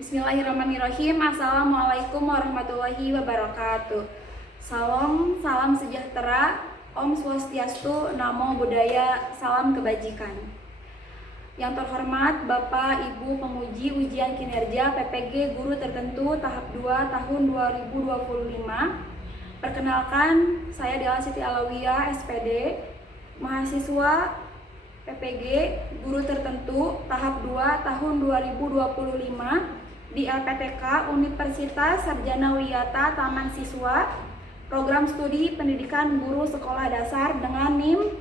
Bismillahirrahmanirrahim. Assalamualaikum warahmatullahi wabarakatuh. Salam sejahtera, Om Swastiastu, Namo Buddhaya, salam kebajikan. Yang terhormat Bapak Ibu penguji ujian kinerja PPG Guru Tertentu tahap 2 tahun 2025. Perkenalkan, saya Dela Siti Alawiyah, SPD, mahasiswa PPG Guru Tertentu tahap 2 tahun 2025 di LPTK Universitas Sarjana Wiyata Taman Siswa, program studi pendidikan guru sekolah dasar dengan NIM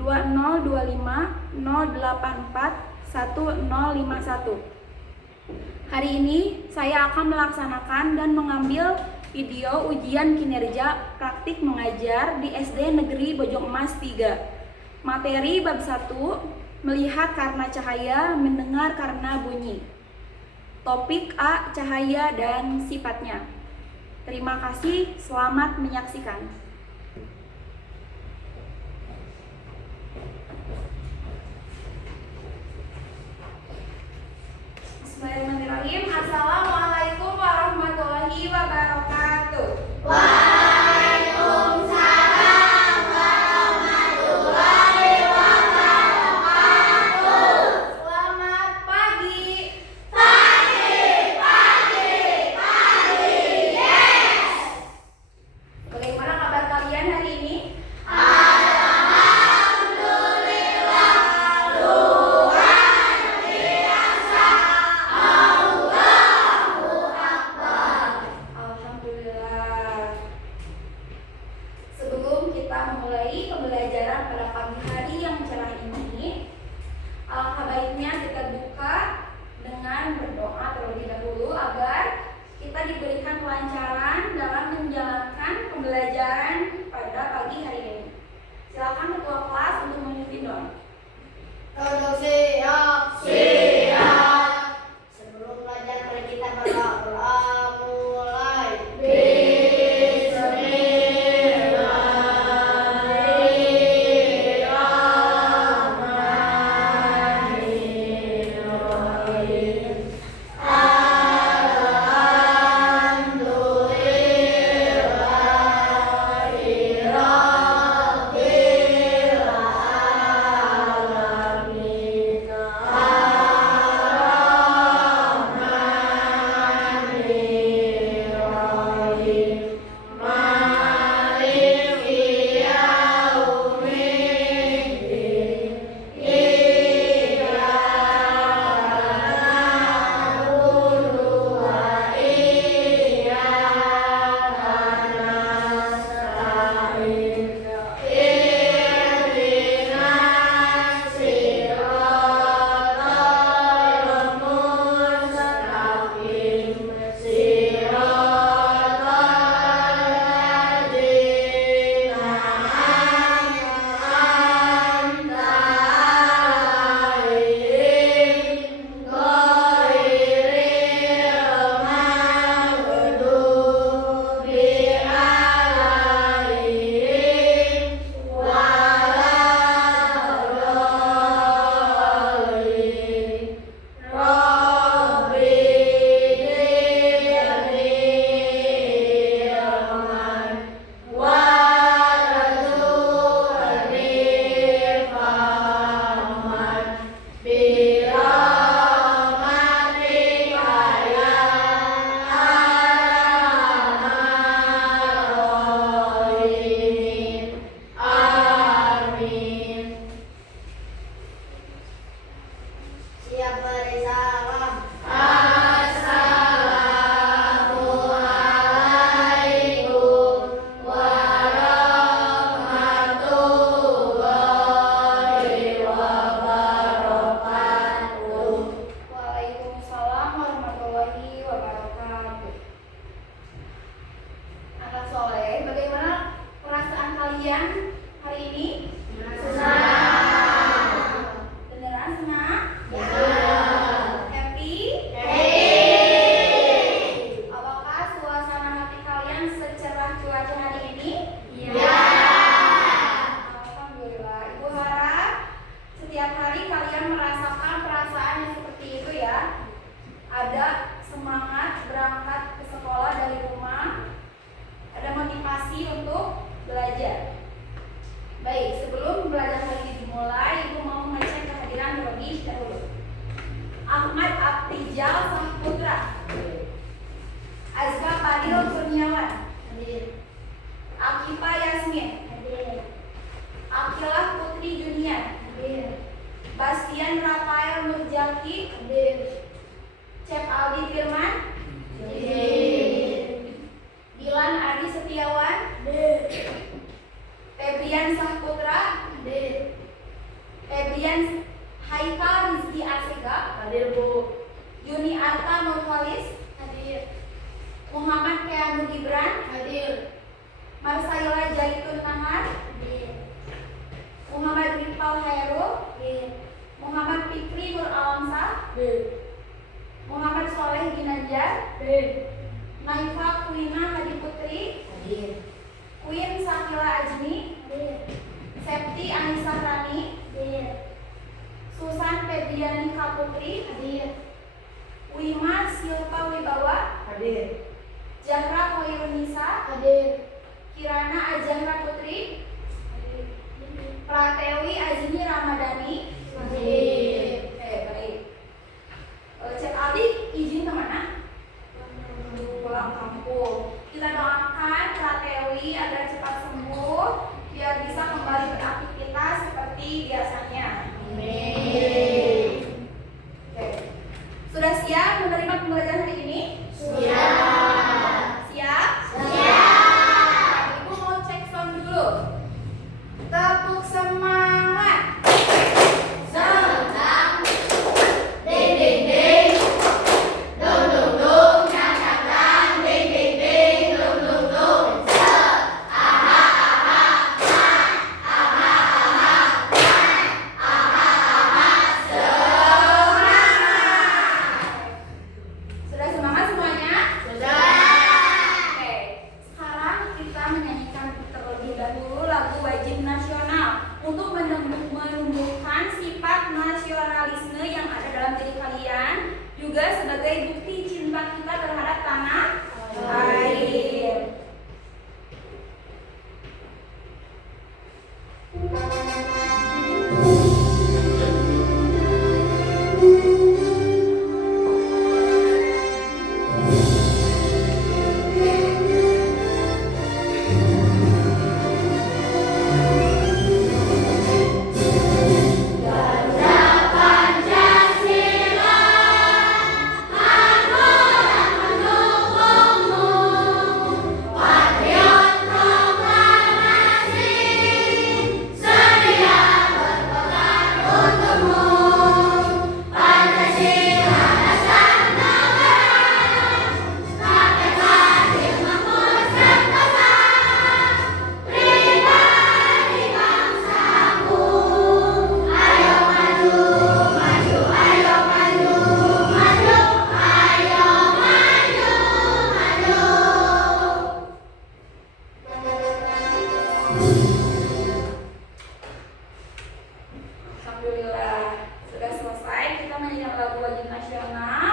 20508411051. Hari ini saya akan melaksanakan dan mengambil video ujian kinerja praktik mengajar di SD Negeri Bojong Emas 3. Materi bab 1, melihat karena cahaya, mendengar karena bunyi. Topik A, cahaya dan sifatnya. Terima kasih, selamat menyaksikan. Bismillahirrahmanirrahim. Assalamualaikum warahmatullahi wabarakatuh. Waalaikumsalam warahmatullahi wabarakatuh. Selamat pagi. Yes. Bagaimana kabar kalian hari ini? Alhamdulillah, luar biasa. Allah Rizal Saputra. Azka Fadil Kurniawan. Akifa Yasmin. Akilah Putri Junian. Bastian Rafael Nurjaki. Cep Aldi Firman. Dilan Adi Setiawan. Febrian Saputra. Febrian Haikal Rizky Asega. Juni Arta Nurholis. Muhammad Keanu Gibran. Marsaila Jaitun Nahar. Muhammad Rifal Hairul. Muhammad Fikri Nur Alamsa. Muhammad Soleh Ginanjar. Naifa Kuina Hadi Putri. Queen Sakila Ajmi. Septi Anissa Rani. Susan Febriani Kaputri. Wima Silva Wibawa. Zahra Khairunisa. Kirana Azahra Putri. Pratewi Azmi Ramadhani. Baik. Cep Aldi izin kemana? Pulang kampung. Kita doakan Pratewi agar cepat sembuh biar bisa kembali beraktivitas seperti biasanya. Oke. Sudah siap menerima pembelajaran hari ini? Siap? Ibu mau cek sound dulu. Tepuk semangat. Sudah semangat semuanya? Oke. Sekarang kita menyanyikan terlebih dahulu lagu wajib nasional untuk menumbuhkan sifat nasionalisme yang ada dalam diri kalian, juga sebagai bukti cinta kita terhadap tanah air. Alhamdulillah, sudah selesai kita menyanyikan lagu wajib nasional.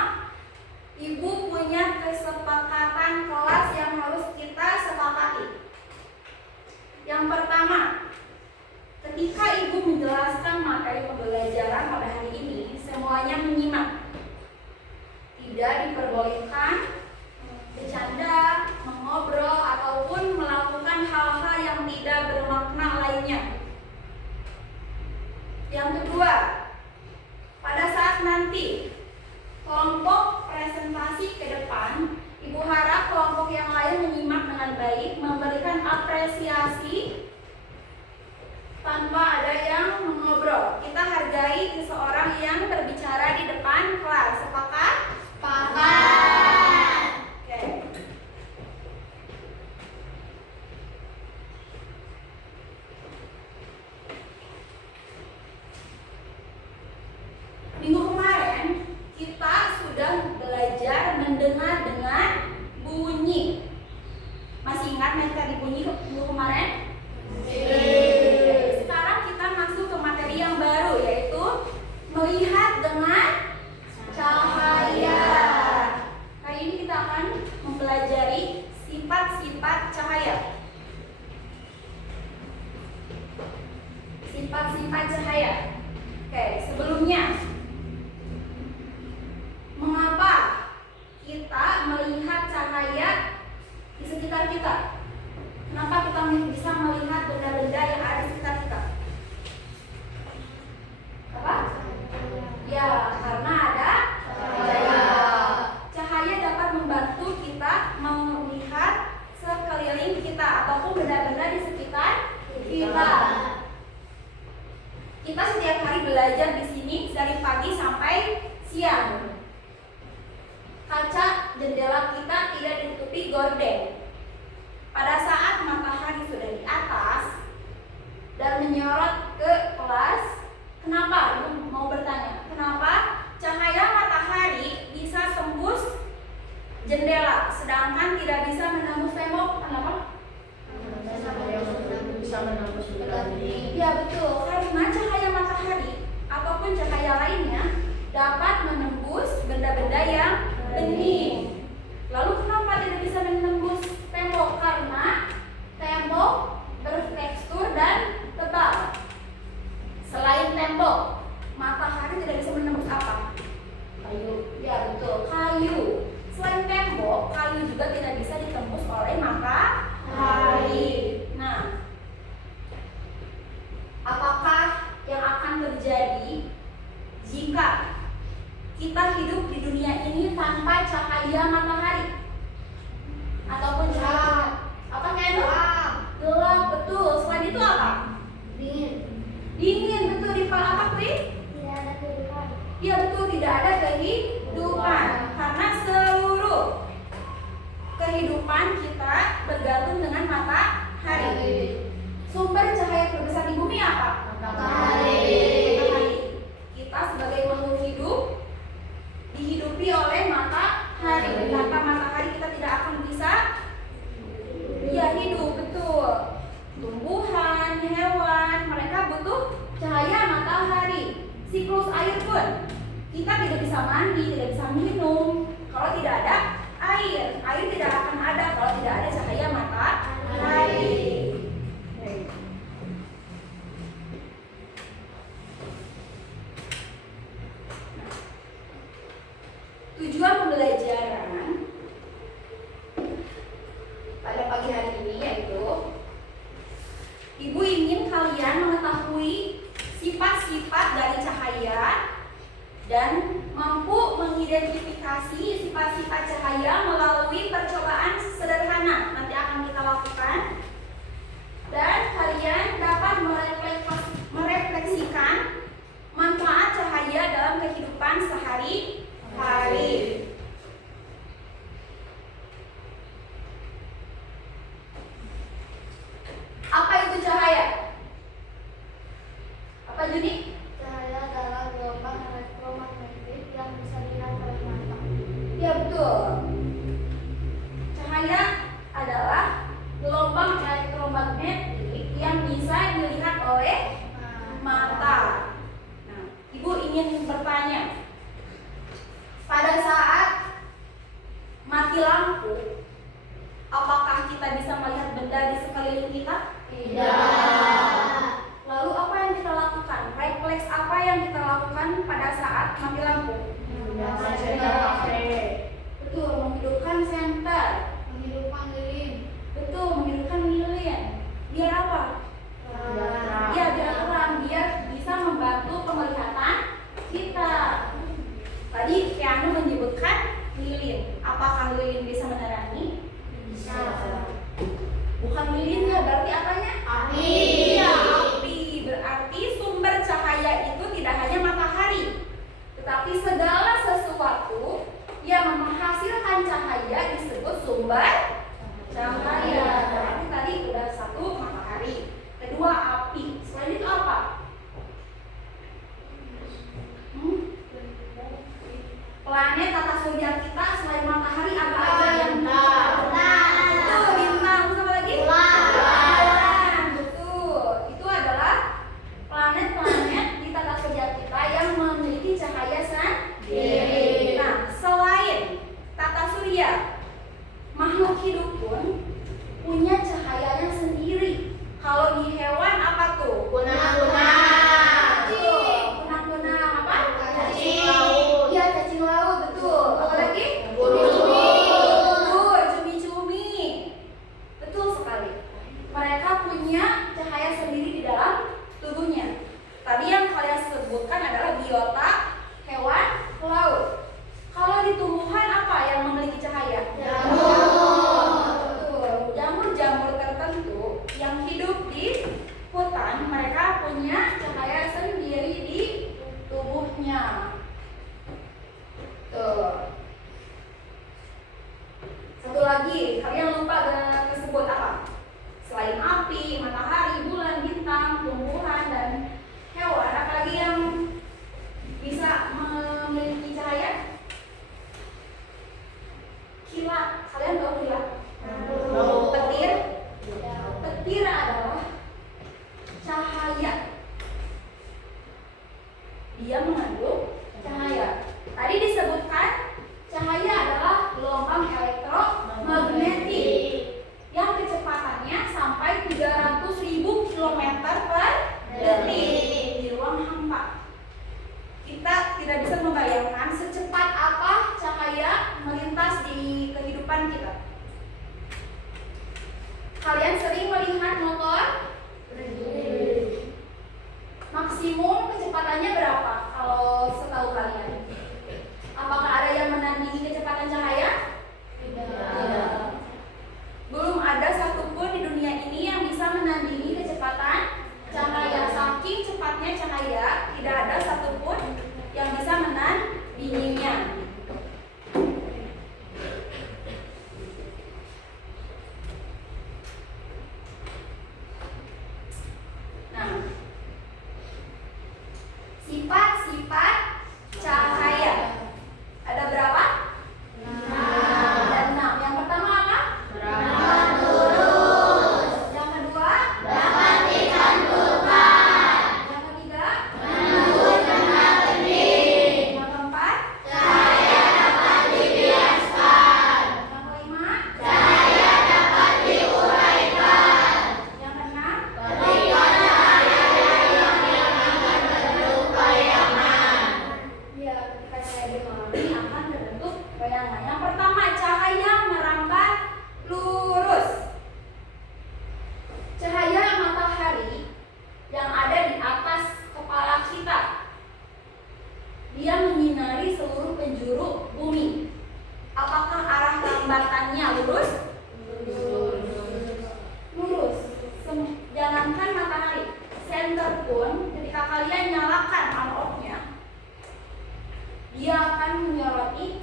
Ibu punya kesepakatan kelas yang harus kita sepakati. Yang pertama, ketika ibu menjelaskan materi pembelajaran pada hari ini, semuanya menyimak. Tidak diperbolehkan bercanda, mengobrol, ataupun melakukan hal-hal yang tidak bermakna lainnya. Yang kedua, pada saat nanti kelompok presentasi ke depan, ibu harap kelompok yang lain menyimak dengan baik, memberikan apresiasi tanpa ada yang mengobrol. Kita hargai seseorang yang berbicara di depan kelas. Sepakat? Sepakat. Oke. Minggu kemarin kita sudah belajar mendengar dengan bunyi. Masih ingat materi bunyi minggu kemarin? Sekarang kita masuk ke materi yang baru, yaitu melihat dengan cahaya. Kali ini kita akan mempelajari sifat-sifat cahaya. Sifat-sifat cahaya. Oke, sebelumnya, mengapa jendela kita tidak ditutupi gorden. Pada saat matahari sudah di atas dan menyorot ke kelas, kenapa? Ibu mau bertanya, kenapa cahaya matahari bisa tembus jendela sedangkan tidak bisa menembus tembok? Kenapa? Bisa menembus benda bening. Ya betul, karena cahaya matahari ataupun cahaya lainnya dapat menembus benda-benda yang bening. Lalu kenapa tidak bisa menembus tembok? Karena tembok bertekstur dan tebal. Selain tembok, matahari tidak bisa menembus apa? Kayu. Ya betul, kayu. Selain tembok, kayu juga tidak bisa ditembus oleh matahari. Nah, apakah yang akan terjadi jika kita hidup di dunia ini tanpa cahaya matahari? Ataupun cahaya apa kayak gelap, betul. Selain itu apa? Dingin. Dingin, betul. Di apa, Kri? Tidak ada kehidupan. Ya betul, tidak ada kehidupan. Karena seluruh kehidupan kita bergantung dengan matahari. Sumber cahaya terbesar di bumi apa? Matahari. Kita sebagai makhluk hidup dihidupi oleh matahari. Tanpa matahari kita tidak akan bisa hidup, betul. Tumbuhan, hewan, mereka butuh cahaya matahari. Siklus air pun, kita tidak bisa mandi, tidak bisa minum kalau tidak ada air. Air tidak akan ada kalau tidak ada cahaya matahari. Tujuan pembelajaran pada pagi hari ini yaitu Ibu ingin kalian mengetahui sifat-sifat dari cahaya dan mampu mengidentifikasi sifat-sifat cahaya melalui percobaan sederhana nanti akan kita lakukan, dan kalian dapat merefleksikan manfaat cahaya dalam kehidupan sehari-hari. Apa itu cahaya? Apa Juni? Cahaya adalah gelombang elektromagnetik yang bisa dilihat oleh mata. Ya betul. Cahaya adalah gelombang elektromagnetik yang bisa dilihat oleh mata. Nah, Ibu ingin bertanya, pada saat mati lampu, apakah kita bisa melihat benda di sekeliling kita? Tidak. Lalu apa yang kita lakukan? Refleks apa yang kita lakukan pada saat mati lampu? Betul, menghidupkan senter. Menghidupkan lilin. Betul, menghidupkan lilin. Biar apa? Ya, biar terang, biar bisa membantu penglihatan kita. Tadi Keanu menyebutkan lilin. Apakah lilin bisa menerangi? Bisa. Bukan lilin ya, berarti apanya? Api. Iya, api. Berarti sumber cahaya itu tidak hanya matahari, tetapi segala sesuatu yang menghasilkan cahaya disebut sumber cahaya. Berarti tadi udah satu matahari, kedua api. Selain itu apa? Planet tata surya kita selain matahari apa aja yang betul, bintang. Terus apa lagi? Bulan. Betul. Itu adalah planet-planet di tata surya kita yang memiliki cahaya sendiri. Nah, selain tata surya, makhluk hidup lagi, kalian lupa gak kesebut apa? Selain api, matahari, bulan, bintang, tumbuhan, dan hewan, apa lagi yang bisa memiliki cahaya? Kilat. Kalian tahu kilat? Petir. Petir adalah cahaya. Dia mengandung cahaya. Tadi disebutkan cahaya adalah gelombang elektromagnetik yang kecepatannya sampai 300.000 km per detik di ruang hampa. Kita tidak bisa membayangkan secepat apa cahaya melintas di kehidupan kita. Kalian sering melihat motor? Maksimum kecepatannya berapa kalau setahu kalian? Apakah ada yang menandingi kecepatan cahaya? Tidak. Belum ada satupun di dunia ini yang bisa menandingi kecepatan cahaya. Saking cepatnya cahaya, tidak ada satupun yang bisa menandinginya. Nah, sifat-sifat cahaya ada berapa? 6. Ada 6. Yang pertama apa? Yang kedua? Yang ketiga? Yang keempat? Yang kelima? Yang keenam? Ya, ketika cahaya dipengaruhi akan terbentuk bayangan. Yang pertama, cahaya merambat lurus. Cahaya matahari yang ada di atas kepala kita, dia menyinari seluruh penjuru bumi. Apakah arah rambatannya lurus? Lurus. Jangankan matahari, senter pun ketika kalian nyalakan on-off-nya, dia akan menyoroti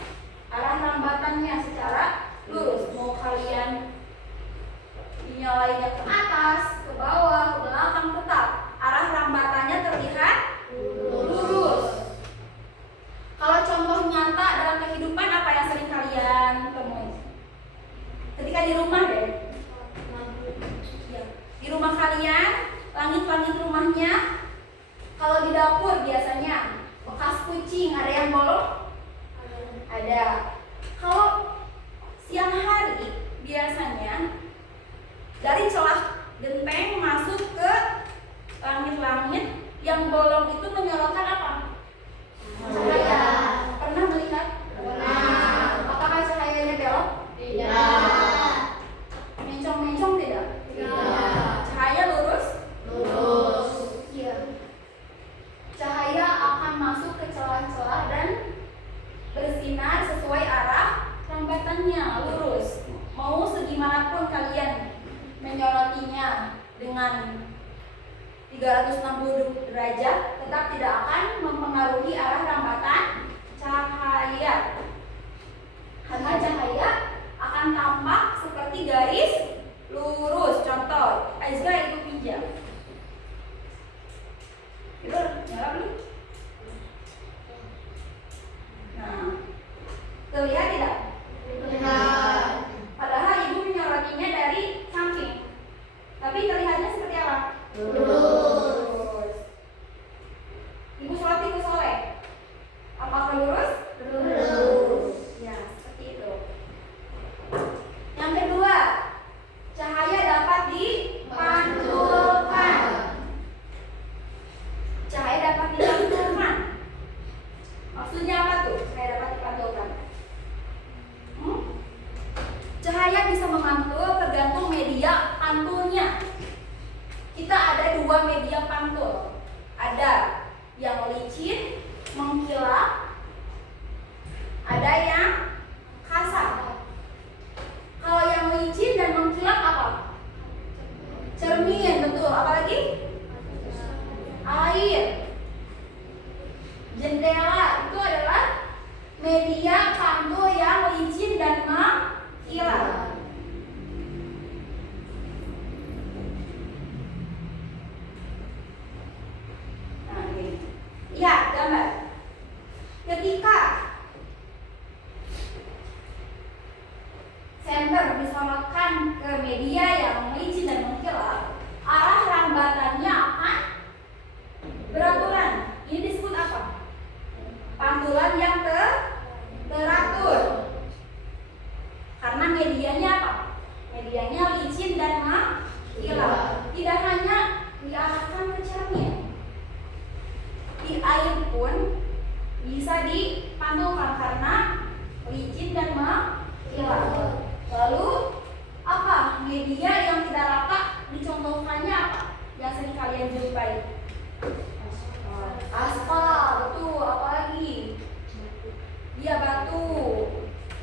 arah rambatannya secara lurus. Mau kalian dinyalainnya ke atas, ke bawah, ke belakang, tetap arah rambatannya terlihat lurus. Kalau contoh nyata dalam kehidupan, apa yang sering kalian temui? Ketika di rumah deh, ya, di rumah kalian, langit-langit rumahnya. Kalau di dapur biasanya bekas kucing, ada yang bolong? Ada. Kalau siang hari biasanya dari celah genteng masuk ke langit-langit, yang bolong itu menyorotkan apa? Cahaya. Pernah melihat? Apakah cahayanya belok? Mencong-mencong tidak? Cahaya lurus? Iya. Cahaya akan masuk ke celah-celah dan bersinar sesuai arah rambatannya, lurus. Mau segimanapun kalian menyorotinya dengan 360 derajat, tetap tidak akan mempengaruhi arah rambatan cahaya. Karena cahaya akan tampak seperti garis lurus. Contoh, Aizga itu pinjam. Itu nyala belum? Nah, terlihat tidak? Padahal ibu menyorotinya dari samping, tapi terlihatnya seperti apa? Lurus. Ibu soroti ke soleh, apakah lurus? Lurus. disorotkan ke media yang licin dan mengkilap, arah rambatannya akan beraturan. Ini disebut apa? Pantulan yang teratur. Karena medianya apa? Medianya licin dan mengkilap. Tidak hanya diarahkan ke cermin, di air pun bisa dipantulkan karena licin dan mengkilap. Lalu apa? Media yang tidak rata dicontohkannya apa? Biasanya kalian jumpai aspal, betul. Apalagi? Iya, batu.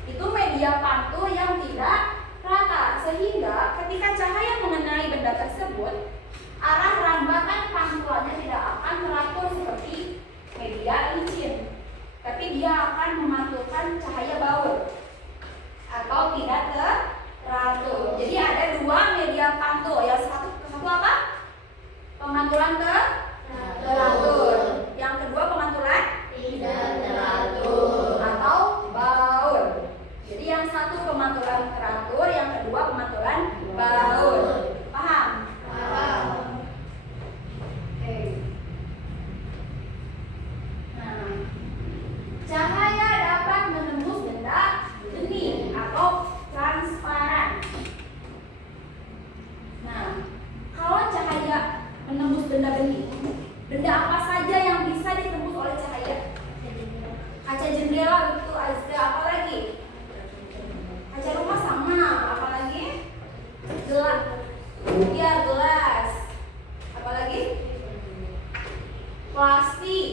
Itu media pantul yang tidak rata, sehingga ketika cahaya mengenai benda tersebut, arah rambatan pantulannya tidak akan teratur seperti media licin, tapi dia akan memantulkan cahaya baur atau tidak teratur. Jadi ada dua media pantul. Yang satu apa? Pemantulan teratur. Yang kedua pemantulan Tidak teratur. atau baur. Jadi yang satu pemantulan teratur, yang kedua pemantulan baur. Paham? Paham. Oke. Nah, cahaya dapat menembus benda bening atau transparan. Nah, kalau cahaya menembus benda bening, benda apa saja yang bisa ditembus oleh cahaya? Kaca jendela, betul Azza. Apa lagi? Kaca rumah sama. Apa lagi? Gelas. Ya, gelas. Apa lagi? Plastik.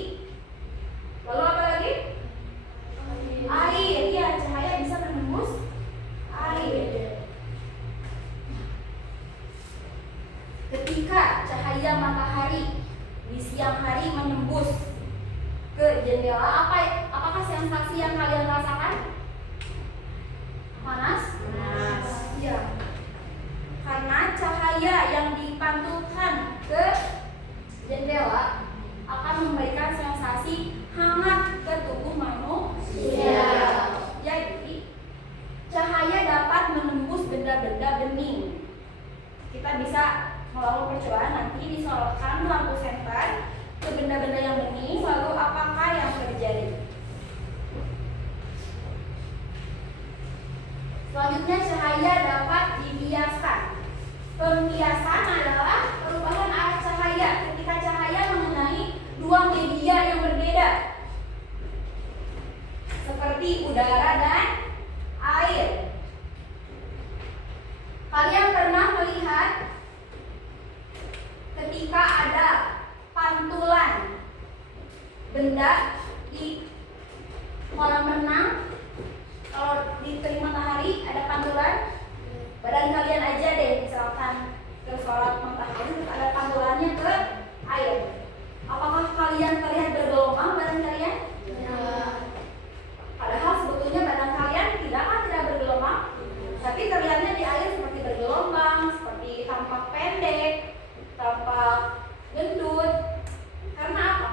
Lalu apa lagi? Air. Ya, cahaya bisa menembus air. Ketika cahaya matahari di siang hari menembus ke jendela, apakah sensasi yang kalian rasakan? Panas? Panas. Iya. Karena cahaya yang dipantulkan ke jendela akan memberikan sensasi hangat ke tubuh manusia. Jadi, cahaya dapat menembus benda-benda bening. Kita bisa melalui percobaan nanti disorotkan lampu senter ke benda-benda yang bening. Lalu apakah yang terjadi? Selanjutnya cahaya dapat dibiaskan. Pembiasan adalah perubahan arah cahaya ketika cahaya mengenai dua media yang berbeda, seperti udara dan air. Kalian pernah melihat ketika ada pantulan benda di kolam renang, kalau diterik matahari ada pantulan, badan kalian aja deh misalkan tersorot matahari ada pantulannya ke air. Apakah kalian terlihat bergelombang badan kalian? Padahal sebetulnya badan kalian tidak bergelombang, tapi terlihatnya di air seperti bergelombang, seperti tampak pendek, tampak gendut. Karena apa?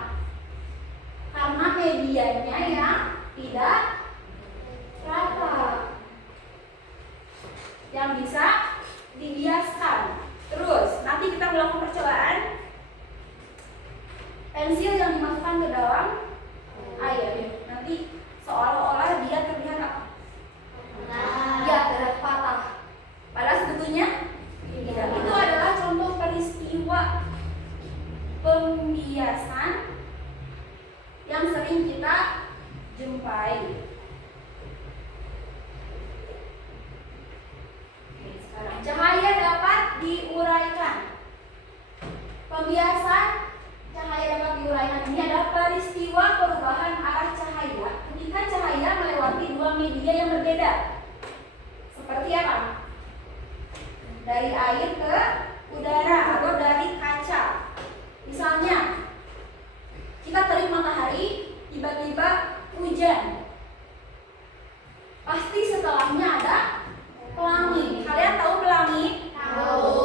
Karena medianya yang tidak rata, yang bisa dibiaskan. Terus nanti kita melakukan percobaan. Pensil yang dimasukkan ke dalam air, nanti seolah-olah dia terlihat apa? Ya, terlihat patah. Padahal sebetulnya tidak. Itu adalah contoh peristiwa pembiasan yang sering kita jumpai. Oke, sekarang cahaya dapat diuraikan. Pembiasan cahaya dapat diuraikan ini adalah peristiwa perubahan arah cahaya ketika cahaya melewati dua media yang berbeda. Seperti apa? Dari air ke udara atau dari kaca. Misalnya, kita terik matahari, tiba-tiba hujan. Pasti setelahnya ada pelangi. Kalian tahu pelangi? Tahu.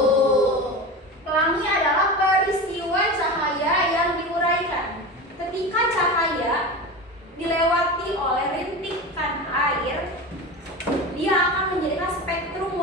Pelangi adalah peristiwa cahaya yang diuraikan. Ketika cahaya dilewati oleh rintikan air, dia akan menjadikan spektrum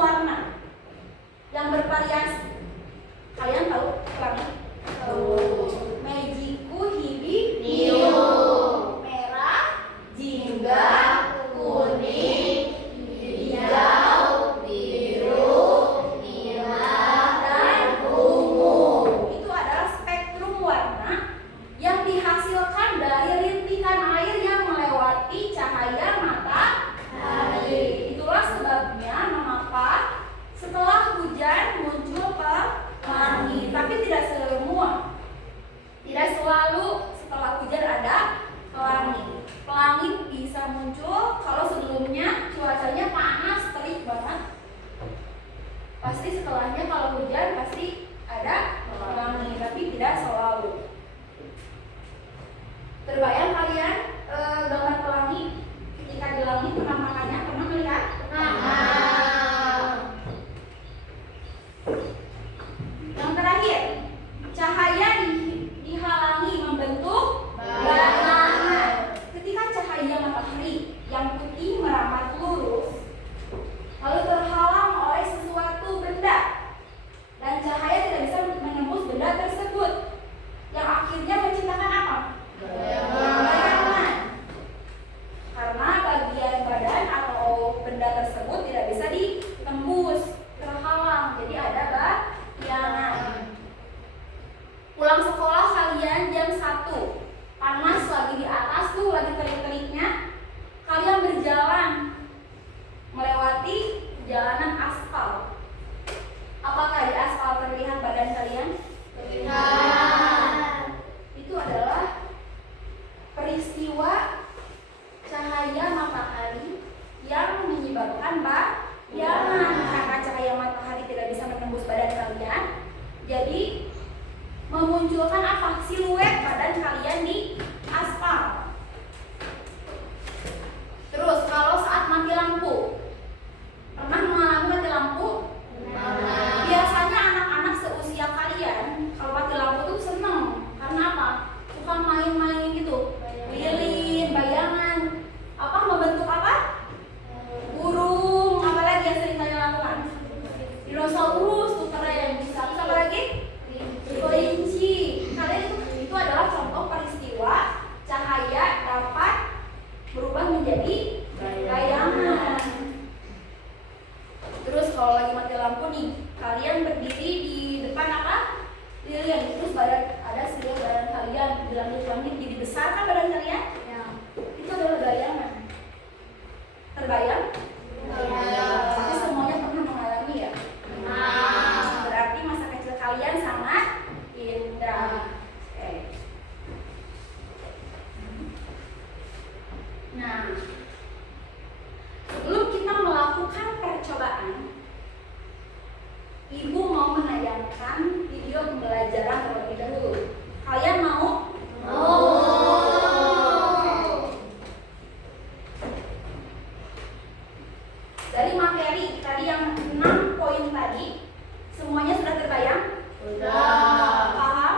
menyebabkan bayangan karena cahaya matahari tidak bisa menembus badan kalian. Jadi memunculkan apa? Siluet badan kalian di aspal. Terus kalau saat mati lampu, pernah mengalami mati lampu? Biasanya anak-anak seusia kalian kalau mati lampu tuh seneng. Karena apa? Suka main-main gitu, lilin, bayangan, apa membentuk apa? Burung, apalagi yang sering kalian lakukan? Dinosaurus tuh keren. Terus apa lagi? Kelinci. Kalian itu adalah contoh peristiwa cahaya dapat berubah menjadi bayangan. Terus kalau lagi mati lampu nih, kalian berdiri di depan apa? Lilin. Terus ada siluet badan kalian di langit-langit jadi besar kan badan kalian? Ya. Itu adalah bayangan. Terbayang? Ya. Tapi semuanya pernah mengalami ya? Berarti masa kecil kalian sangat indah. Oke. Nah, sebelum kita melakukan percobaan, Ibu mau menayangkan video pembelajaran terlebih dahulu. Kalian mau? Dari materi tadi yang 6 poin tadi, semuanya sudah terbayang? Sudah. Paham?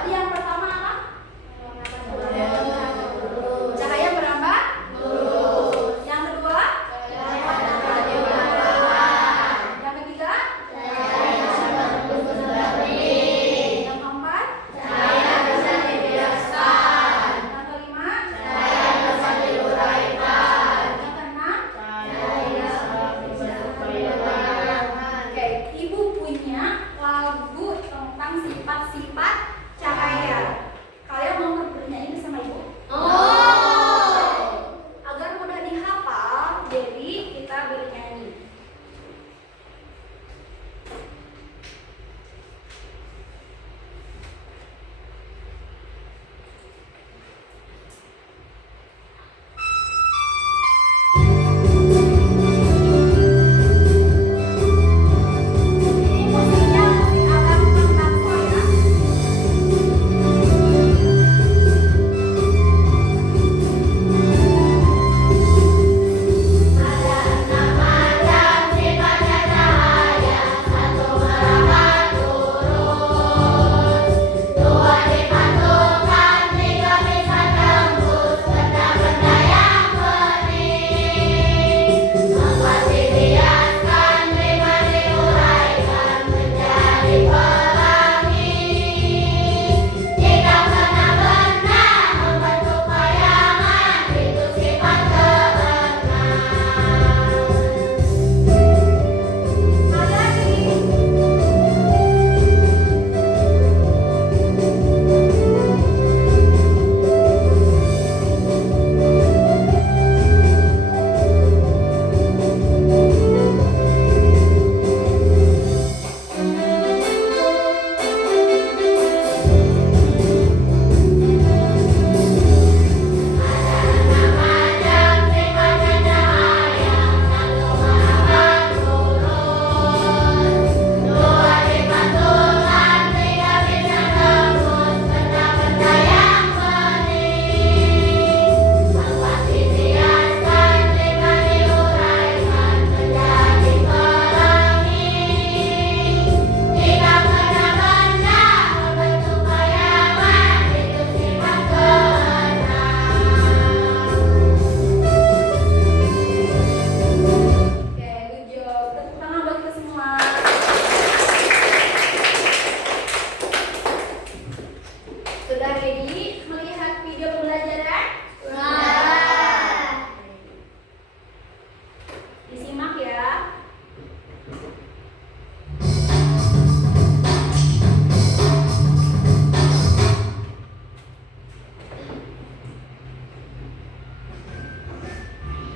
Tadi yang pertama apa? Cahaya berambah? Yang kedua? Yang ketiga? Yang keempat? Yang kelima? Yang keenam? Oke, Ibu punya lagu tentang sifat-sifat cahaya. Kalian mau bernyanyi bersama Ibu? Agar mudah dihafal, jadi kita bernyanyi. Ini musiknya musik alam tentang saya.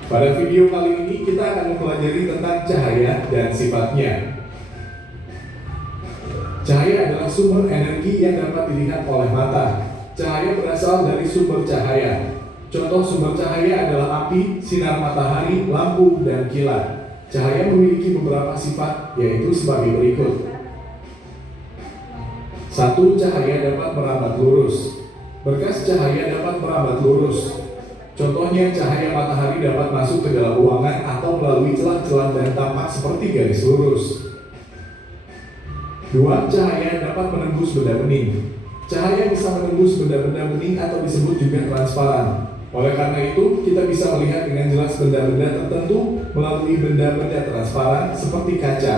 Pada video kali ini kita akan mempelajari tentang cahaya dan sifatnya. Cahaya adalah sumber energi yang dapat dilihat oleh mata. Cahaya berasal dari sumber cahaya. Contoh sumber cahaya adalah api, sinar matahari, lampu, dan kilat. Cahaya memiliki beberapa sifat, yaitu sebagai berikut. 1. Cahaya dapat merambat lurus. Berkas cahaya dapat merambat lurus. Contohnya, cahaya matahari dapat masuk ke dalam ruangan atau melalui celah-celah dan tampak seperti garis lurus. 2. Cahaya dapat menembus benda bening. Cahaya bisa menembus benda-benda bening atau disebut juga transparan. Oleh karena itu, kita bisa melihat dengan jelas benda-benda tertentu melalui benda-benda transparan seperti kaca.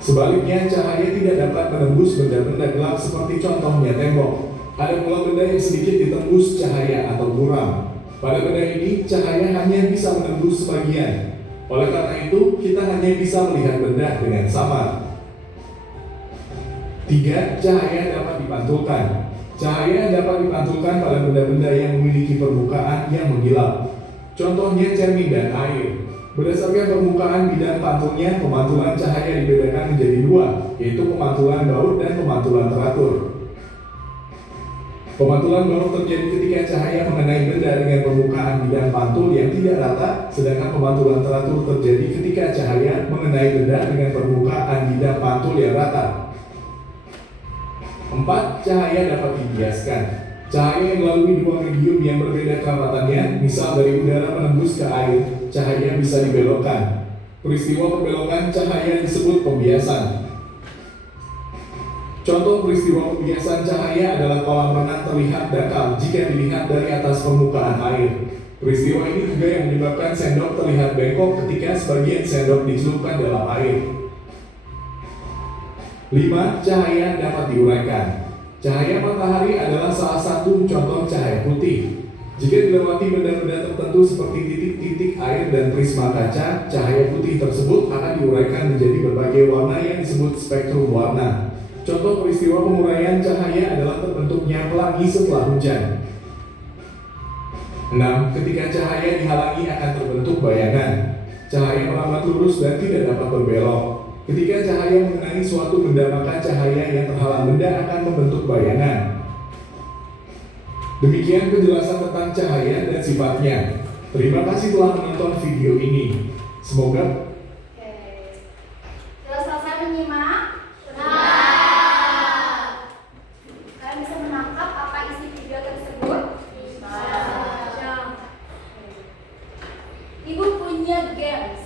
Sebaliknya, cahaya tidak dapat menembus benda-benda gelap seperti contohnya tembok. Ada pula benda yang sedikit ditembus cahaya atau buram. Pada benda ini, cahaya hanya bisa menembus sebagian. Oleh karena itu, kita hanya bisa melihat benda dengan samar. 3. Cahaya dapat dipantulkan. Cahaya dapat dipantulkan pada benda-benda yang memiliki permukaan yang mengkilap. Contohnya cermin dan air. Berdasarkan permukaan bidang pantulnya, pemantulan cahaya dibedakan menjadi dua, yaitu pemantulan baut dan pemantulan teratur. Pemantulan baut terjadi ketika cahaya mengenai benda dengan permukaan bidang pantul yang tidak rata, sedangkan pemantulan teratur terjadi ketika cahaya mengenai benda dengan permukaan bidang pantul yang rata. 4. Cahaya dapat dibiaskan. Cahaya yang melalui dua medium yang berbeda kerapatannya, misal dari udara menembus ke air, cahaya bisa dibelokkan. Peristiwa pembelokan cahaya disebut pembiasan. Contoh peristiwa pembiasan cahaya adalah kolam renang terlihat dangkal jika dilihat dari atas permukaan air. Peristiwa ini juga yang menyebabkan sendok terlihat bengkok ketika sebagian sendok dicelupkan dalam air. 5. Cahaya dapat diuraikan. Cahaya matahari adalah salah satu contoh cahaya putih. Jika dilewati benda-benda tertentu seperti titik-titik air dan prisma kaca, cahaya putih tersebut akan diuraikan menjadi berbagai warna yang disebut spektrum warna. Contoh peristiwa penguraian cahaya adalah terbentuknya pelangi setelah hujan. 6. Ketika cahaya dihalangi akan terbentuk bayangan. Cahaya merambat lurus dan tidak dapat berbelok. Ketika cahaya mengenai suatu benda, maka cahaya yang terhalang benda akan membentuk bayangan. Demikian penjelasan tentang cahaya dan sifatnya. Terima kasih telah menonton video ini. Semoga Sudah selesai menyimak? Kalian bisa menangkap apa isi video tersebut? Ibu punya games.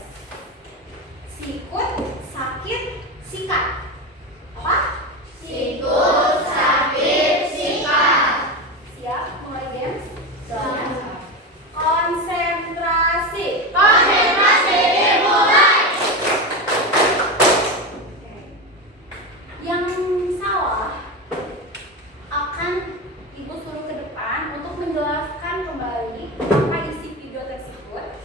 Sikut, sakit, sikat. Apa? Sikut, sakit, sikat. Siap, mulai games. Konsentrasi. Konsentrasi dimulai. Yang salah akan ibu suruh ke depan untuk menjelaskan kembali apa isi video tersebut,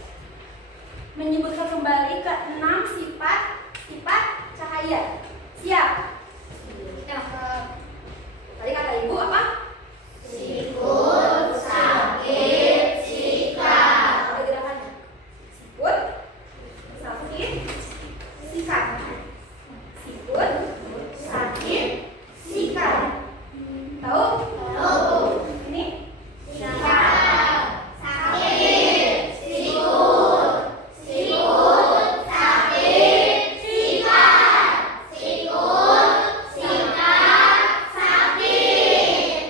menyebutkan kembali ke 6 sifat cahaya. Siap? Tadi kata ibu apa? Sikut, sakit, sikat. Ada gerakannya. Sikut, sakit, sikat. Sikut, sakit, sikat. Tahu? Tahu. Ini? Sikat, sakit, sikut, sikut, sakit, sikat, sikut, sikat, sakit.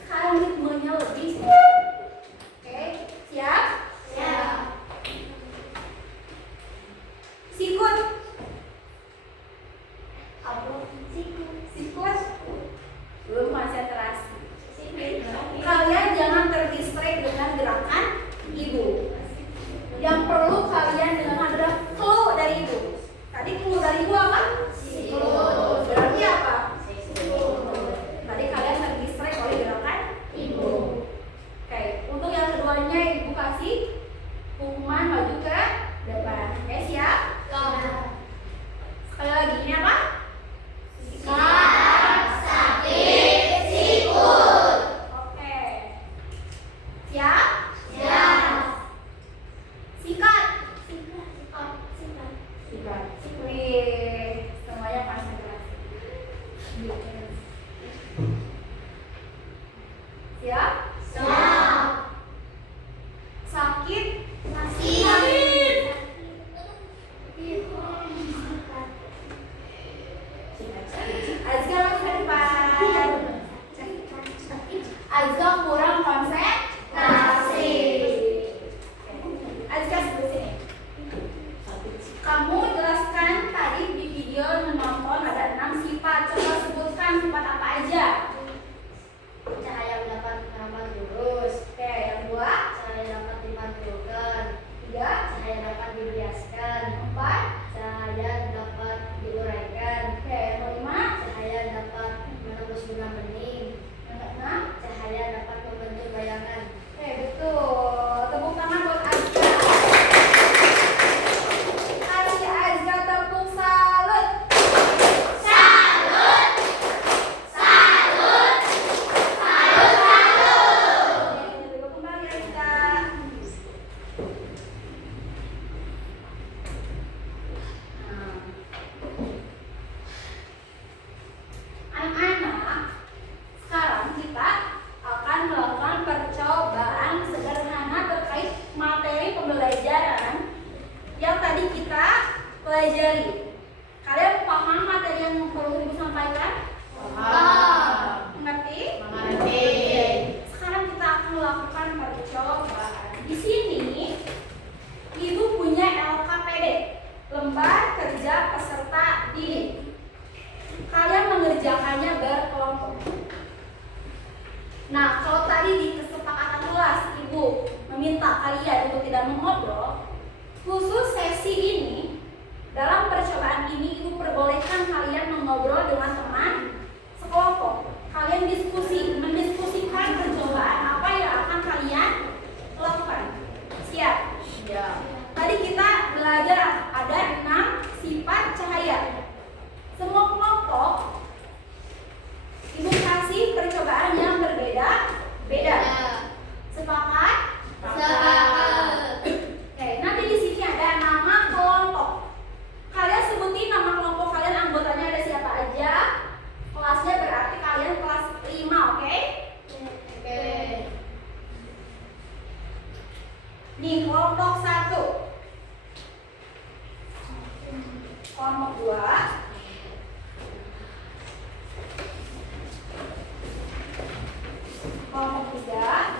Sekarang ritmenya lebih. Oke, siap? Siap. Sikut, Apa? Sikut, sikut. Belum konsentrasi. sikut. Kalian jangan terdistract dengan gerakan ibu. Yang perlu kalian dengarkan adalah clue dari ibu. Tadi clue dari ibu apa? Sikut. Berarti apa? Sikut. Tadi kalian terdistract oleh gerakan Ibu. Oke, untuk yang keduanya ibu kasih hukuman maju ke depan. Oke, siap? Sekali lagi, ini apa? Sikat, sakit, sikut. Oke. Siap? Siap. Sikat. Sikat, sikat. Sikat. Wih, semuanya konsentrasi. Siap? dipantulkan. 3. Cahaya dapat dibiaskan. 4. Cahaya dapat diuraikan. Oke, yang kelima. Cahaya dapat menembus benang bening. Yang keenam. Cahaya dapat membentuk bayangan. Oke, betul. Tepuk tangan buat Azka. Kasih Azka tepuk salut. Salut! Salut! Salut! Salut! Oke, duduk kembali Azka. Nah. Anak-anak, sekarang kita akan melakukan percobaan sederhana terkait materi pembelajaran yang tadi kita pelajari. Kalian paham materi yang perlu Ibu sampaikan? Paham. Mengerti? Mengerti. Sekarang kita akan melakukan percobaan. Di sini Ibu punya LKPD, lembar kerja peserta didik. Kalian mengerjakannya berkelompok. Nah, kalau tadi di kesepakatan kelas Ibu meminta kalian untuk tidak mengobrol, khusus sesi ini, dalam percobaan ini Ibu perbolehkan kalian mengobrol dengan teman sekelompok. Kalian mendiskusikan percobaan apa yang akan kalian lakukan. Siap? Ya. Tadi kita belajar ada 6 sifat cahaya. Semua kelompok Ibu kasih percobaan yang berbeda-beda. Sepakat? Sepakat. Oke, nanti di sini ada nama kelompok. Kalian sebutin nama kelompok kalian, anggotanya ada siapa aja. Kelasnya berarti kalian kelas 5, oke? Oke. Nih, kelompok 1. Kelompok 2. Kelompok 3.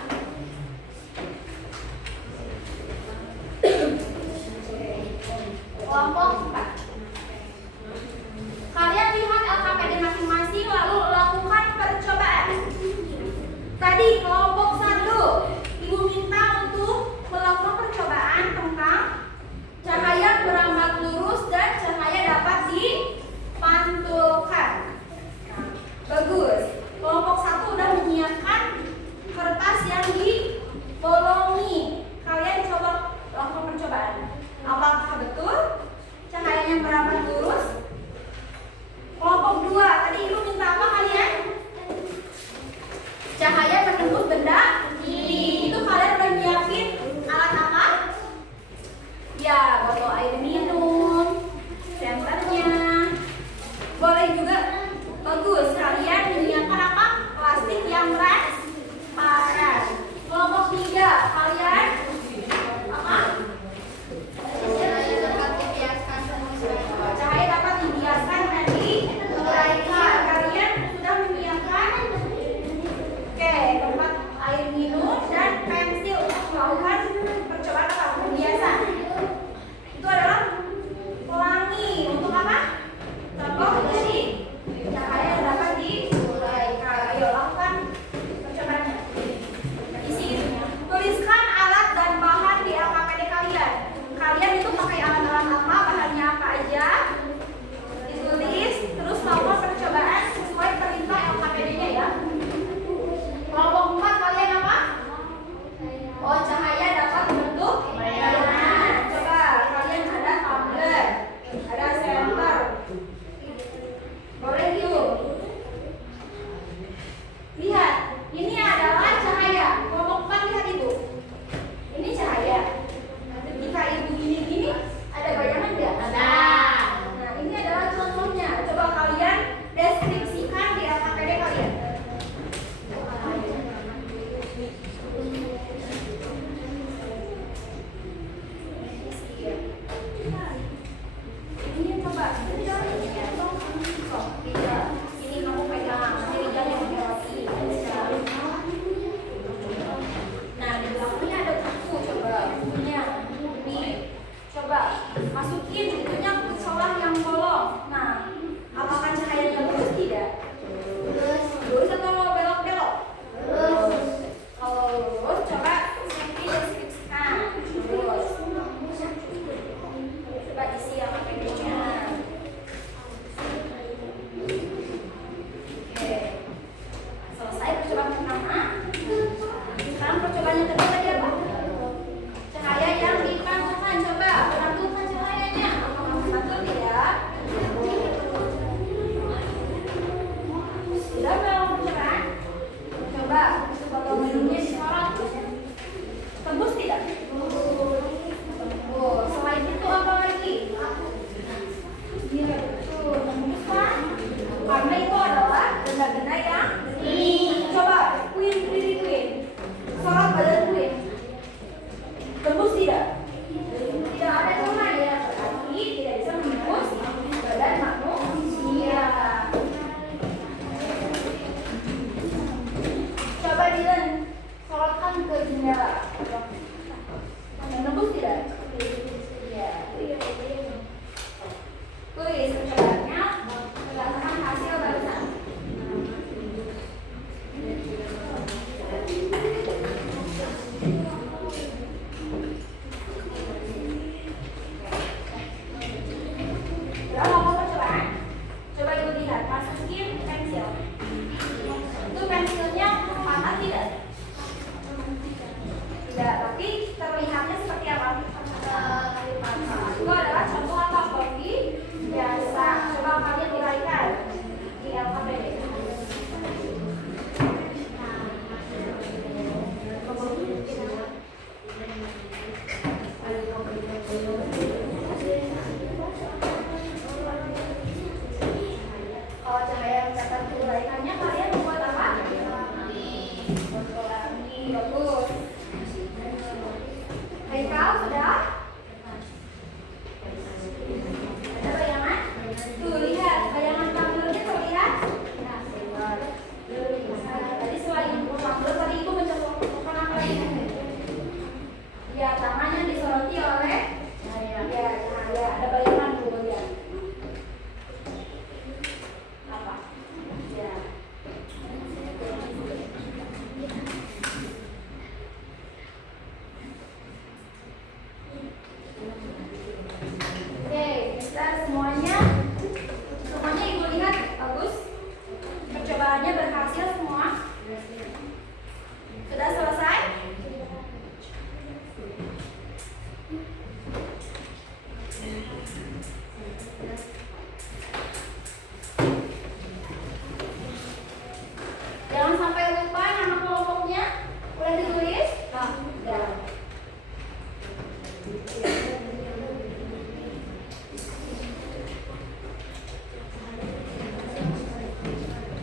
Kelompok 4. Kalian lihat LKPD masing-masing lalu lakukan percobaan. Tadi kelompok 1 Ibu minta untuk melakukan percobaan tentang cahaya berambat lurus dan cahaya dapat dipantulkan. Nah, bagus. Kelompok 1 udah menyiapkan kertas yang dibolongi. Kalian coba lakukan percobaan. Apakah betul?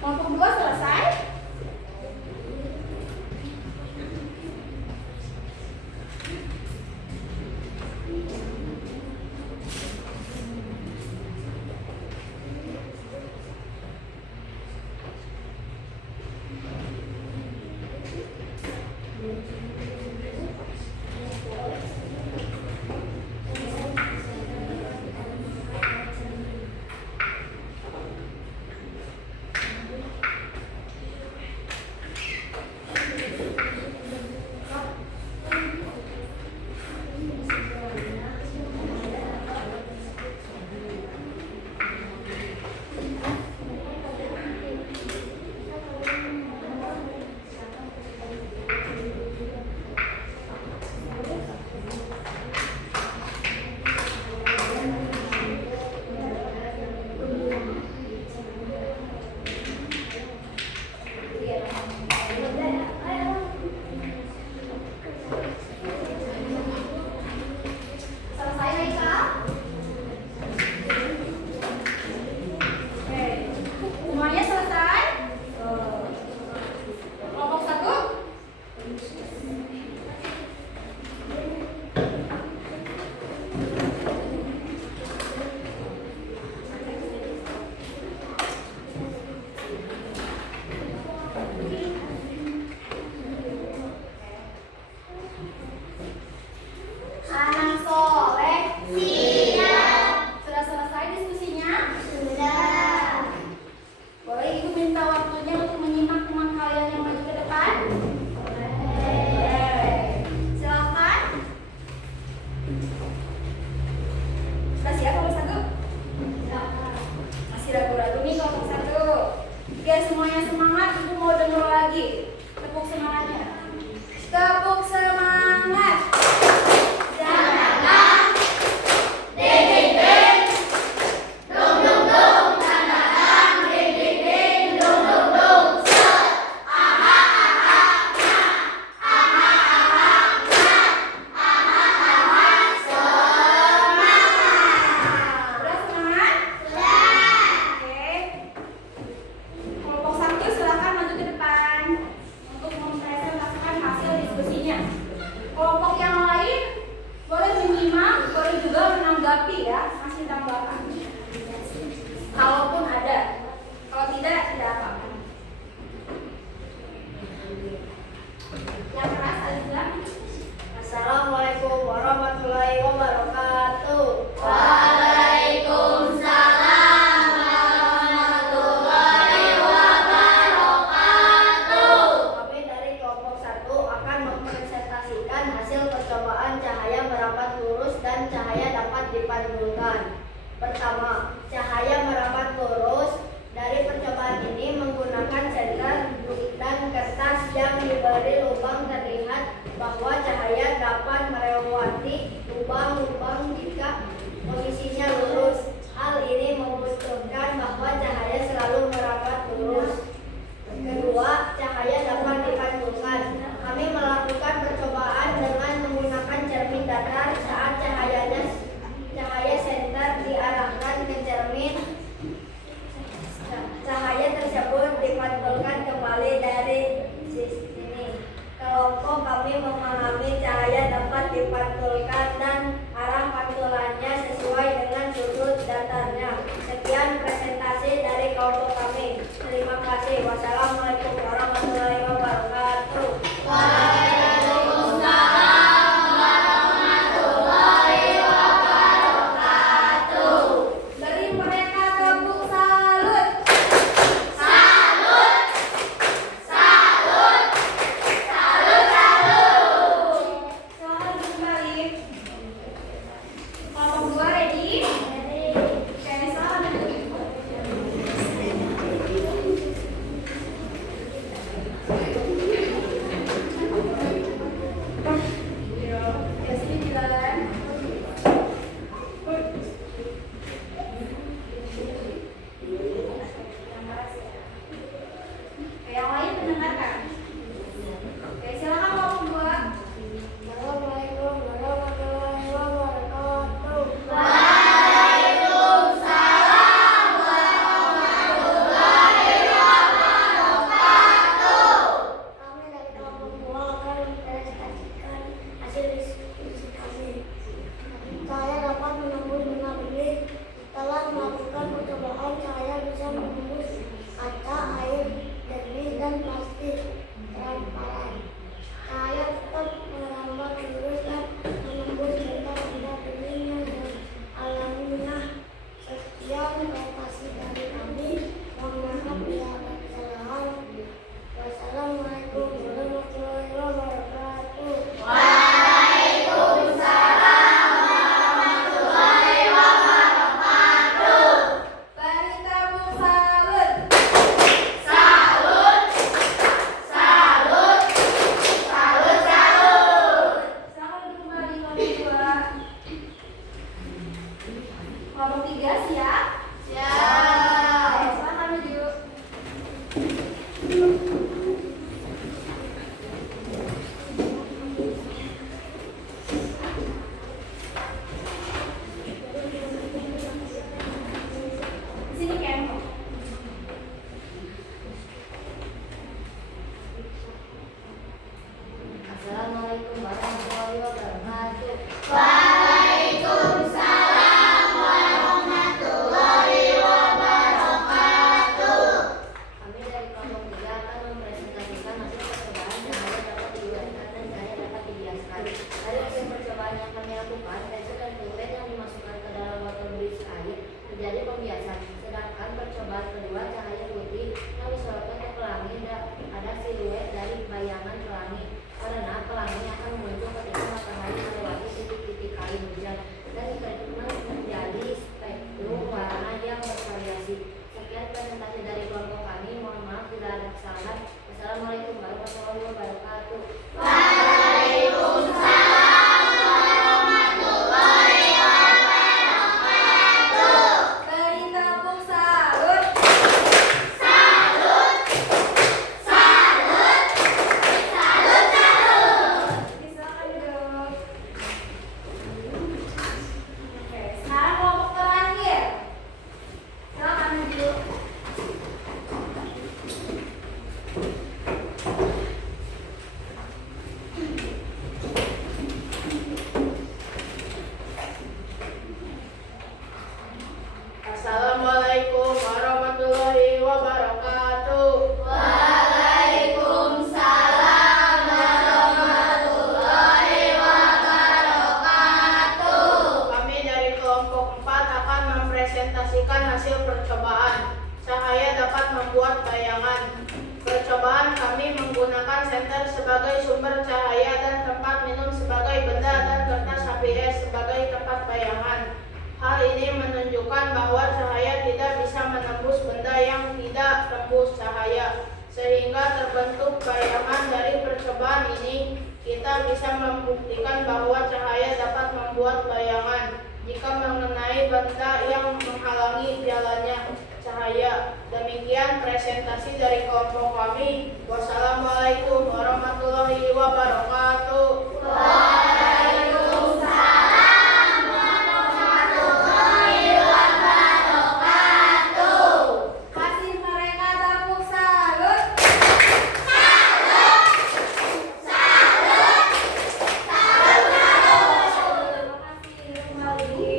Kelompok 2 selesai. Selesai, Raika? Oke. Semuanya selesai? Kelompok 1? Anak soleh siap. Sudah selesai diskusinya? Sudah. Boleh ibu minta waktunya untuk menyimak teman kalian yang maju ke depan? Boleh. Silakan. Sudah siap kelompok 1? Masih ragu-ragu nih kelompok 1. Oke, semuanya semangat. Ibu mau dengar lagi. Tepuk semangatnya. Tepuk semangat. Sudah semangat? Oke. Kelompok 1 silakan maju ke depan untuk mempresentasikan hasil diskusinya. Kelompok yang lain boleh menyimak, boleh juga menanggapi ya, kasih tanggapan. Kalaupun ada. Kalau tidak apa-apa. Yang keras Alizah. Assalamualaikum warahmatullahi wabarakatuh. Waalaikumsalam warahmatullahi wabarakatuh. Kami dari kelompok 1 akan mempresentasikan hasil percobaan cahaya merapat lurus dan cahaya dapat dipantulkan. Pertama, cahaya merapat lurus. Dari percobaan ini menggunakan senter dan kertas yang diberi lubang, terlihat bahwa cahaya dapat melewati lubang-lubang jika posisinya lurus. Hal ini membuktikan bahwa cahaya selalu merapat lurus. Kedua, cahaya dapat dipantulkan. Kami melakukan percobaan dengan menggunakan cermin datar. Saat cahaya senter diarahkan ke cermin, cahaya tersebut dipantulkan kembali dari sini. Kelompok kami memahami cahaya dapat dipantulkan dan arah pantulan 3 siap? Siap. Oke, silakan maju. Di sini Ken. Assalamualaikum warahmatullahi wabarakatuh. Kami dari kelompok 3 akan mempresentasikan hasil percobaan cahaya dapat diuraikan dan cahaya dapat dibiaskan. Dari hasil percobaan yang kami lakukan, laser dan fluid yang dimasukkan ke dalam botol berisi air terjadi pembiasan. Sedangkan percobaan kedua, cahaya putih yang disorotkan ke pelangi ada siluet dari bayangan pelangi. Karena pelangi akan muncul ketika matahari melewati titik-titik air hujan dan menjadi spektrum warna yang bervariasi. Sekian presentasi dari kelompok kami. Mohon maaf bila ada kesalahan. Wassalamualaikum warahmatullahi wabarakatuh. Beri tepuk salut. Silakan duduk. Oke, sekarang kelompok terakhir. Silakan maju. Assalamualaikum warahmatullahi wabarakatuh. Waalaikumsalam warahmatullahi wabarakatuh. Kami dari kelompok 4 akan mempresentasikan hasil percobaan. Cahaya dapat membuat bayangan. Percobaan kami menggunakan senter sebagai sumber cahaya dan tempat minum sebagai benda dan kertas HPS sebagai tempat bayangan. Hal ini menunjukkan bahwa cahaya tidak bisa menembus benda yang tidak tembus cahaya, sehingga terbentuk bayangan. Dari percobaan ini, kita bisa membuktikan bahwa cahaya dapat membuat bayangan jika mengenai benda yang menghalangi jalannya cahaya. Demikian presentasi dari kelompok kami. Wassalamualaikum warahmatullahi wabarakatuh. Kasih mereka tepuk salut. Terima kasih kembali.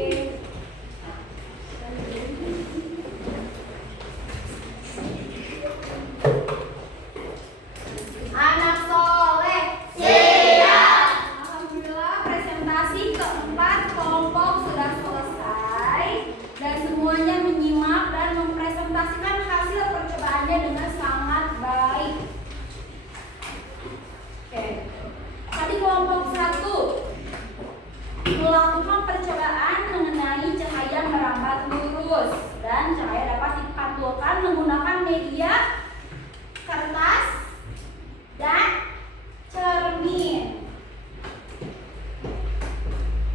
Anak soleh. Siap. Alhamdulillah, presentasi keempat kelompok sudah selesai dan semuanya menyimak dan mempresentasikan hasil percobaannya dengan sangat baik. Oke. Tadi kelompok 1 melakukan percobaan mengenai cahaya merambat lurus dan cahaya dapat dipantulkan menggunakan media kertas dan cermin.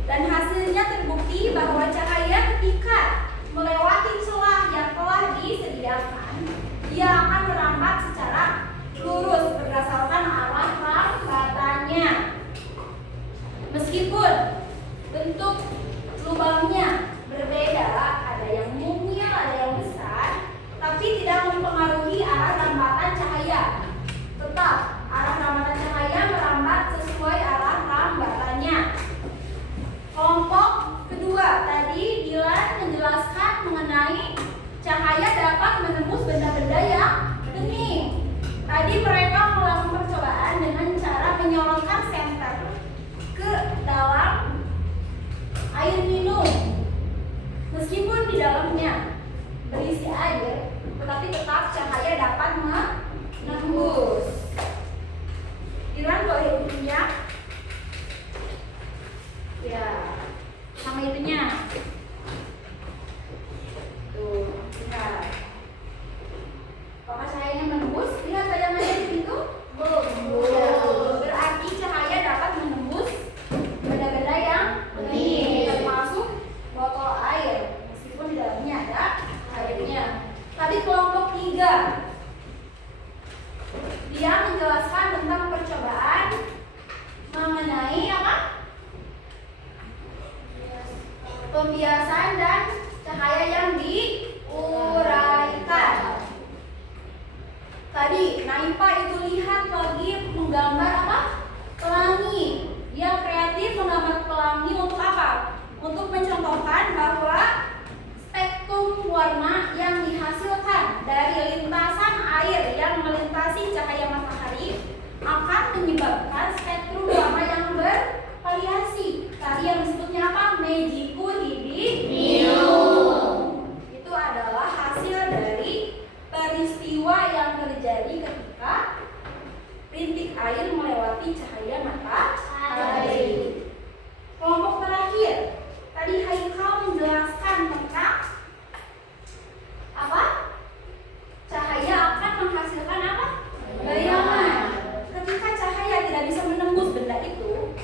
Dan hasilnya terbukti bahwa cahaya ketika melewati celah yang telah disediakan, dia akan merambat secara lurus berdasarkan arah rambatannya. Meskipun bentuk lubangnya berbeda, ada yang mungil, ada yang besar, tapi tidak mempengaruhi arah rambatan cahaya. Tetap arah rambatan cahaya merambat sesuai arah rambatannya. Kelompok kedua tadi Dilan menjelaskan mengenai cahaya dapat menembus benda-benda yang bening. Tadi mereka melakukan percobaan dengan cara menyorotkan senter ke dalam air minum. Meskipun di dalamnya berisi air, tetapi tetap cahaya dapat menembus. Dilan boleh minyak. pembiasan dan cahaya yang diuraikan. Tadi Naipa itu lihat lagi menggambar apa? Pelangi. Dia kreatif menggambar pelangi untuk apa? Untuk mencontohkan bahwa spektrum warna yang dihasilkan dari lintasan air yang melintasi cahaya matahari akan menyebabkan spektrum warna yang bervariasi. Tadi yang disebutnya apa? Magiku hibiscus. Itu adalah hasil dari peristiwa yang terjadi ketika rintik air melewati cahaya matahari. Kelompok terakhir, tadi Haikal menjelaskan tentang apa? Cahaya akan menghasilkan apa? Bayangan. Ketika cahaya tidak bisa menembus benda itu,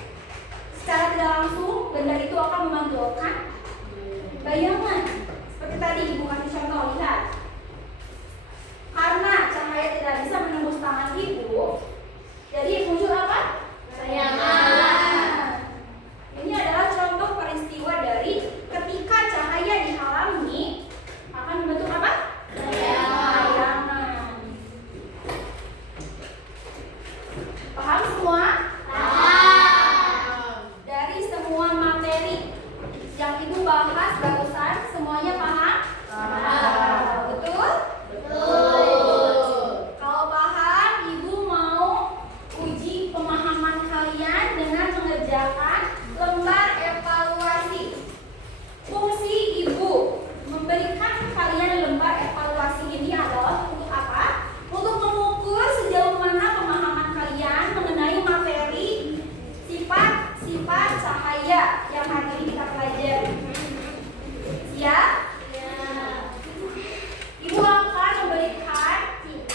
secara tidak langsung benda itu akan memantulkan bayangan. Seperti tadi Ibu kasih contoh, lihat. Karena cahaya tidak bisa menembus tangan Ibu, jadi muncul apa? Bayangan. Ini adalah contoh peristiwa dari ketika cahaya dihalangi akan membentuk apa? Bayangan. Paham semua? Dari semua materi yang Ibu bahas barusan, semuanya paham? Betul? Kalau paham, Ibu mau uji pemahaman kalian dengan mengerjakan lembar evaluasi. Fungsi Ibu memberikan kalian lembar evaluasi ini adalah untuk apa? Untuk mengukur sejauh mana pemahaman kalian mengenai materi sifat-sifat cahaya yang hari ini kita pelajari. Siap? Ibu akan memberikan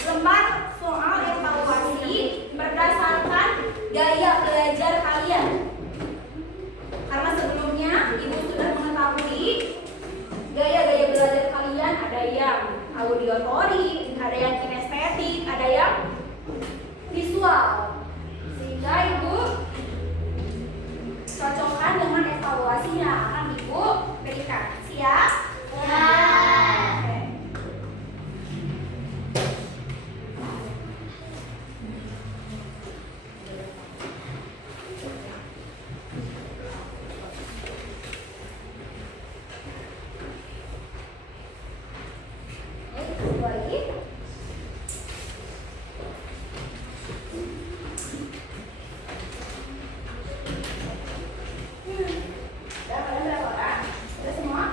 lembar soal evaluasi berdasarkan gaya belajar kalian. Karena sebelumnya Ibu sudah mengetahui gaya-gaya belajar kalian, ada yang auditory, ada yang kinestetik, ada yang visual. Sehingga Ibu cocokkan dengan evaluasi yang akan Ibu berikan. Siap? Oke. Baik. Udah kalian berapa orang? Udah semua?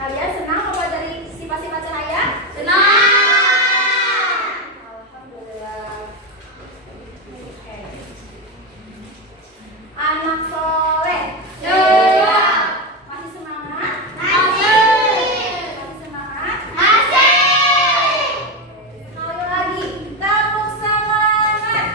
Kalian senang mempelajari sifat-sifat cahaya? Alhamdulillah. Oke. Anak soleh. Masih semangat? Masih semangat? Sekali lagi, tepuk semangat.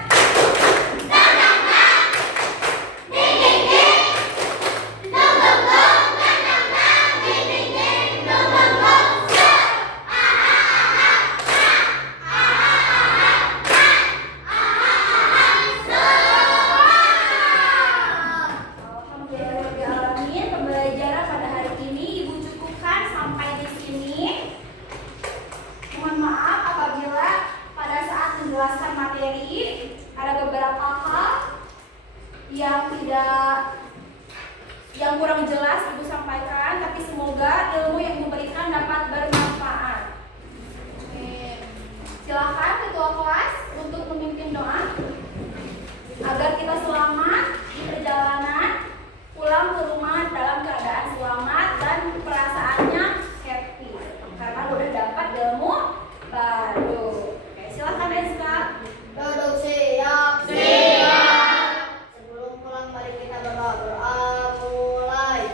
Alhamdulillahirobbilalamin, pembelajaran pada hari ini Ibu cukupkan sampai di sini. Mohon maaf apabila pada saat menjelaskan materi ada beberapa hal yang kurang jelas Ibu sampaikan, tapi semoga ilmu yang Ibu berikan dapat bermanfaat. Silakan ketua kelas untuk memimpin doa agar kita selamat di perjalanan pulang ke rumah dalam keadaan selamat dan perasaannya happy karena udah dapat ilmu baru. Oke, silakan Eska. Duduk siap. Sebelum pulang mari kita berdoa. Mulai.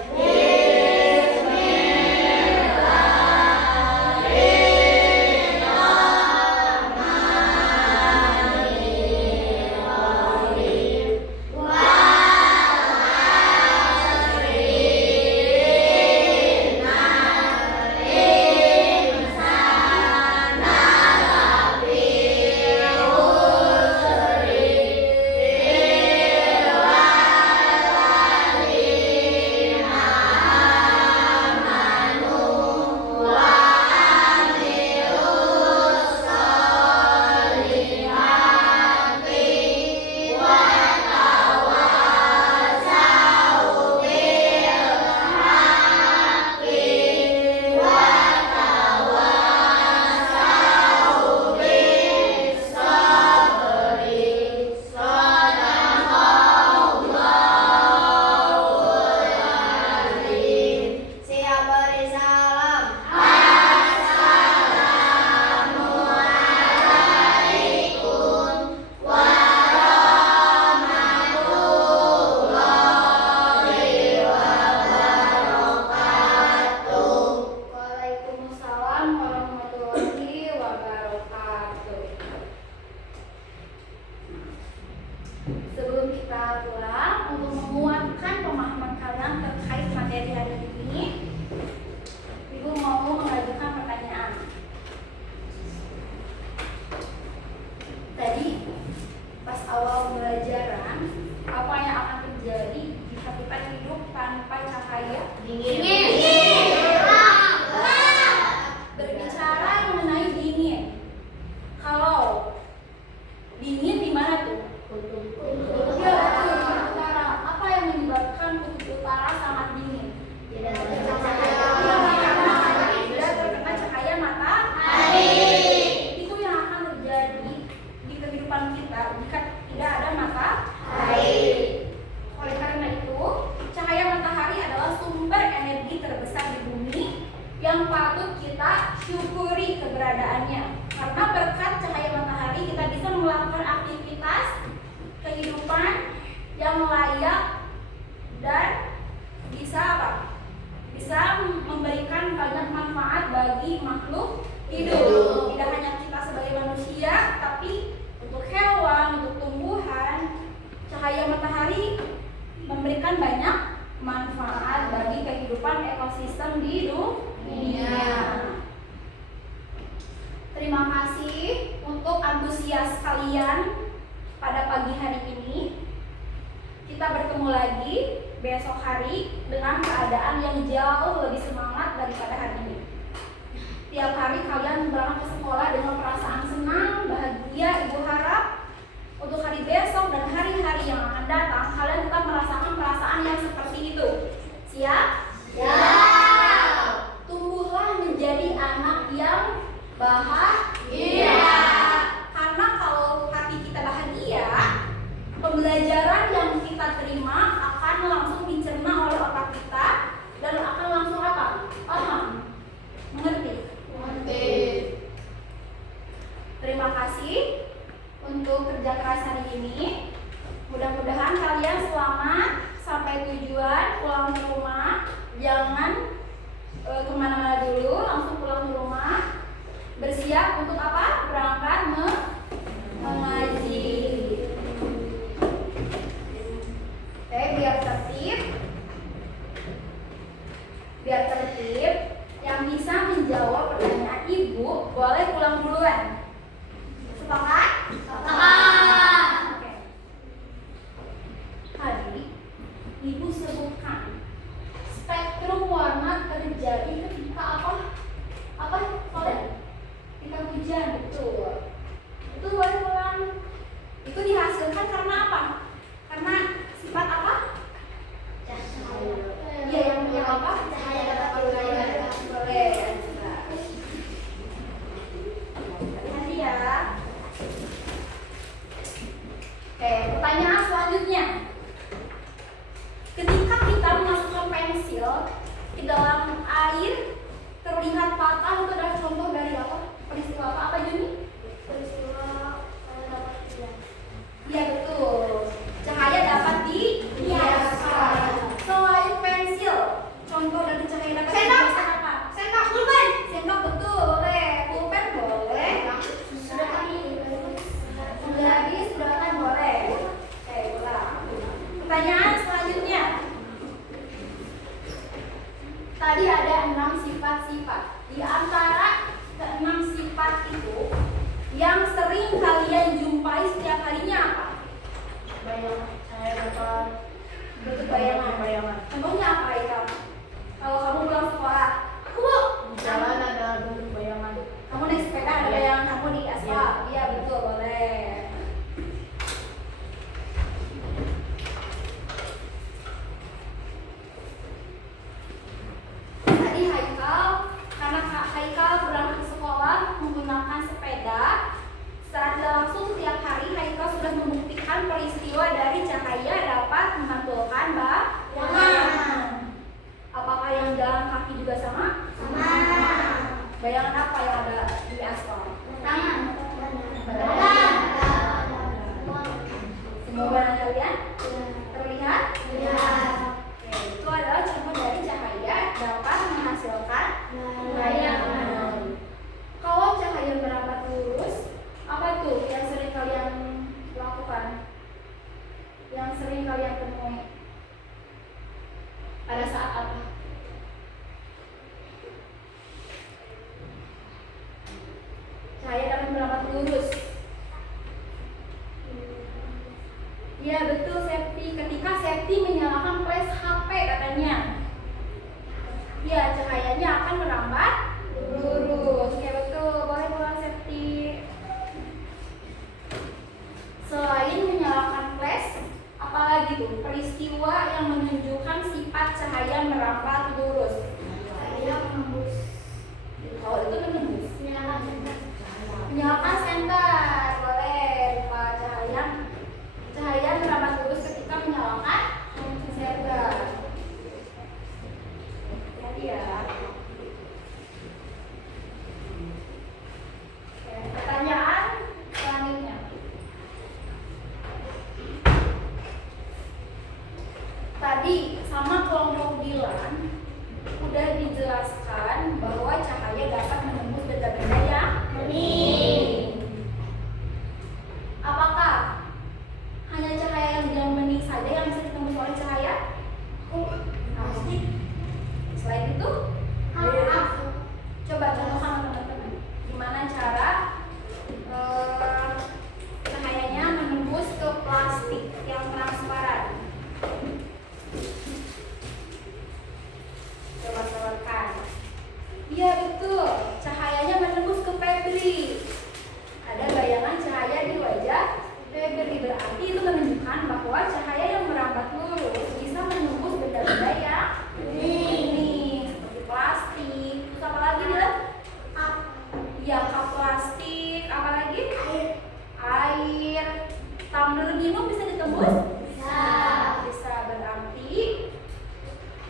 Siap beri salam. Waalaikumsalam warahmatullahi wabarakatuh. Sebelum kita pulang, untuk menguatkan pemahaman kalian terkait materi hari ini, Ibu mau mengajukan pertanyaan. Tadi pas awal pembelajaran, apa yang akan terjadi jika kita hidup tanpa cahaya? Berbicara mengenai dingin. Kalau dingin di mana tuh? Ya, kutub utara. Apa yang menyebabkan kutub utara sangat dingin? Tidak Tidak terkena cahaya matahari. Itu yang akan terjadi di kehidupan kita jika tidak ada matahari. Oleh karena itu, cahaya matahari adalah sumber energi terbesar di bumi yang patut kita syukuri keberadaannya. Karena berkat cahaya matahari kita bisa melakukan aktivitas kehidupan yang layak dan bisa bisa memberikan banyak manfaat bagi makhluk hidup. Tidak hanya kita sebagai manusia, tapi untuk hewan, untuk tumbuhan, cahaya matahari memberikan banyak manfaat bagi kehidupan ekosistem di dunia. Terima kasih untuk antusias kalian pada pagi hari ini. Kita bertemu lagi besok hari dengan keadaan yang jauh lebih semangat daripada hari ini. Tiap hari kalian berangkat ke sekolah dengan perasaan senang, bahagia. Ibu harap untuk hari besok dan hari-hari yang akan datang kalian tetap merasakan perasaan yang seperti itu. Siap? Ya. Tumbuhlah menjadi anak yang bahagia. Karena kalau hati kita bahagia, pembelajaran yang kita terima akan langsung dicerna oleh otak kita dan akan langsung apa? Paham. Biar tertib, yang bisa menjawab pertanyaan ibu boleh pulang duluan. Sepakat? Sepakat. Oke. Tadi ibu sebutkan spektrum warna terjadi ketika apa? Apa? Boleh? Ketika hujan, betul. Itu boleh pulang. Itu dihasilkan karena apa? Karena sifat apa? Iya, yang apa? Cahaya dapat berlayar. Boleh. Hati-hati ya. Oke, pertanyaan selanjutnya. Ketika kita memasukkan pensil ke dalam air terlihat patah, itu adalah contoh dari apa? Peristiwa apa? Apa Juni? Peristiwa cahaya dapat berlayar. Iya betul. Cahaya dapat dibiaskan. Selain pensil, contoh dari cahaya dapat Sendok. dibiaskan apa? Sendok, pulpen. Sendok betul, boleh. Pulpen boleh. Garis sudah kan boleh. Oke, ulang. Pertanyaan selanjutnya. Tadi ada 6 sifat-sifat. Di antara ke-6 sifat itu, yang sering kalian jumpai setiap harinya apa? Bayangan cahaya dapat Bentuk bayangan. Contohnya apa ya? Kalau kamu pulang sekolah, aku Bu. di jalan ada bentuk bayangan. Kamu naik sepeda ada bayangan kamu di aspal. Iya betul, boleh. Tadi Haikal, karena Kak Haikal berangkat ke sekolah menggunakan sepeda, secara tidak langsung setiap hari Haikal sudah membuktikan peristiwa dari cahaya dapat memantulkan bayangan. Apakah yang jalan kaki juga sama? Sama. Bayangan apa yang ada di aspal? Tangan. Semua bayangan kalian terlihat? Ya. Oke, itu adalah contoh dari cahaya dapat menghasilkan bayangan. Kalau cahaya merambat lurus, apa tuh yang sering kalian lakukan? Yang sering kalian temui? Pada saat apa? Cahaya dapat merambat lurus. Iya betul Septi. Ketika Septi menyalakan flash HP katanya. Iya cahayanya akan merambat lurus. Oke betul. Boleh pulang Septi. Selain menyalakan flash, apalagi tuh peristiwa yang menunjukkan sifat cahaya merambat lurus? Cahaya menembus. Oh itu menembus. Menyalakan senter. Menyalakan senter, boleh. Lupa cahaya merambat lurus ketika menyalakan senter. Hati ya. Oke, pertanyaan selanjutnya. Tadi sama kelompok bilang udah dijelaskan bahwa cahaya dapat menembus benda-benda yang bening. Apakah hanya cahaya yang bening saja yang bisa ditembus oleh cahaya? Pasti. Selain itu, coba contohkan teman-teman. Gimana cara cahayanya menembus ke plastik yang transparan? Coba keluarkan. Iya betul, cahayanya menembus ke Febri. Ada bayangan cahaya di wajah Febri, berarti itu menunjukkan bahwa cahaya yang merambat lurus bisa menembus benda-benda yang bening, seperti plastik. Terus apa lagi dia? Ya kap plastik, apa lagi? Air. Tumbler minum bisa ditembus? Bisa berarti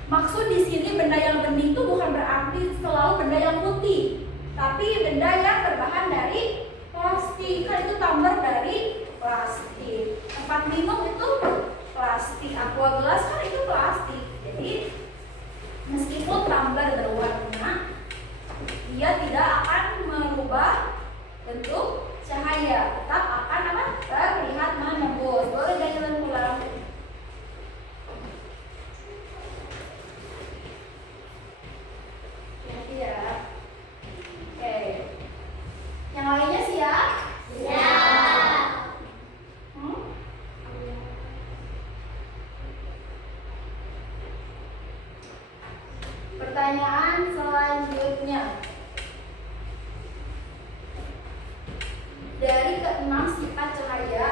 maksud di sini benda yang bening itu bukan berarti selalu benda yang putih, tapi benda yang berbahan dari plastik. Kan itu tumbler dari plastik. Tempat minum itu plastik. Aqua gelas kan itu plastik. Jadi meskipun tumbler berwarna, dia tidak akan merubah bentuk cahaya, tetap akan apa? Terlihat menembus. Boleh jalan pulang. pertanyaan selanjutnya. Dari keenam sifat cahaya,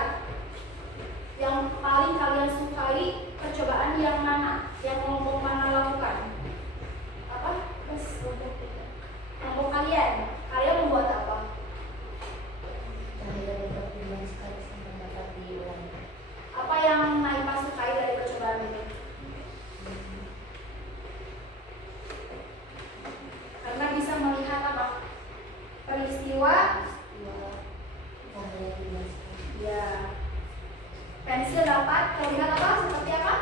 yang paling kalian sukai percobaan yang mana? Yang kelompok mana lakukan? Apa? Kelompok kalian. Kalian membuat apa? Apa yang Naipa sukai dari percobaan ini? Karena bisa melihat apa? Peristiwa. Ya. Pensil dapat terlihat apa? Seperti apa?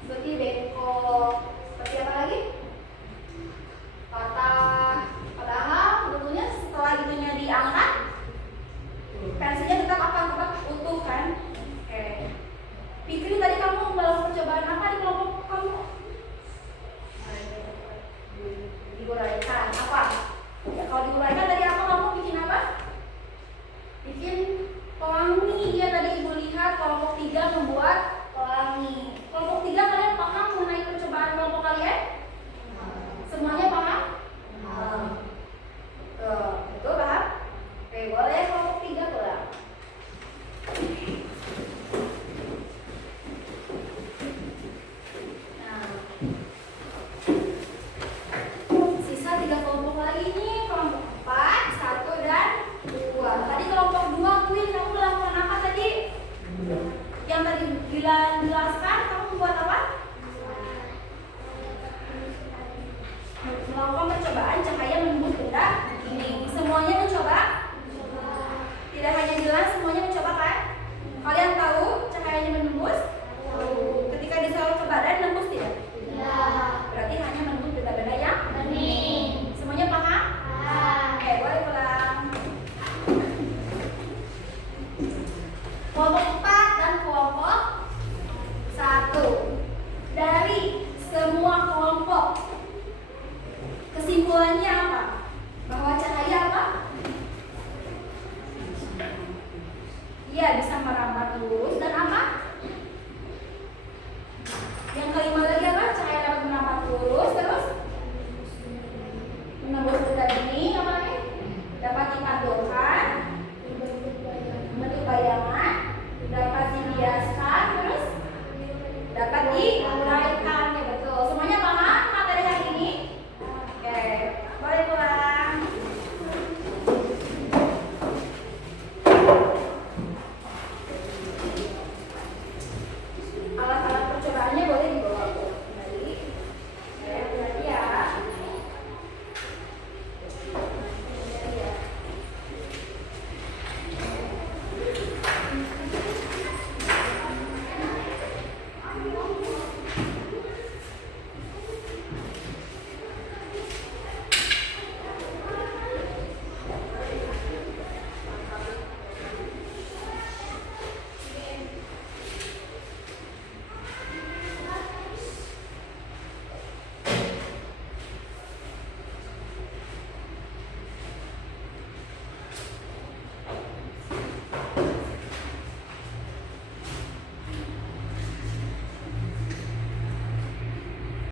Seperti bengkok. Seperti apa lagi? Patah. Padahal sebetulnya setelah itunya diangkat, pensilnya tetap apa? Tetap utuh kan? Oke. Pikir tadi kamu melakukan percobaan apa di kelompok kamu? Diguraikan apa? Ya kalau diguraikan tadi apa kamu bikin apa? Bikin pelangi. Ya tadi ibu lihat kelompok 3 membuat pelangi. Kelompok 3 kalian paham mengenai percobaan kelompok kalian? Semuanya paham? Betul paham? Oke, boleh kelompok 3 pulang. Nah, sisa 3 kelompok lagi nih, kelompok 4, 1 dan 2. Tadi kelompok 2 Queen, kamu melakukan apa tadi? Yang tadi dijelaskan, kamu buat apa? Melakukan percobaan cahaya menembus benda ini. Semuanya mencoba? Tidak hanya jelas, semuanya mencoba kan? Kalian tahu cahayanya menembus? Ketika disalur ke badan, nembus tidak? Berarti hanya menembus benda-benda yang bening. Semuanya paham? Oke, boleh pulang. Kelompok 4 dan kelompok 1. Dari semua kelompok, kesimpulannya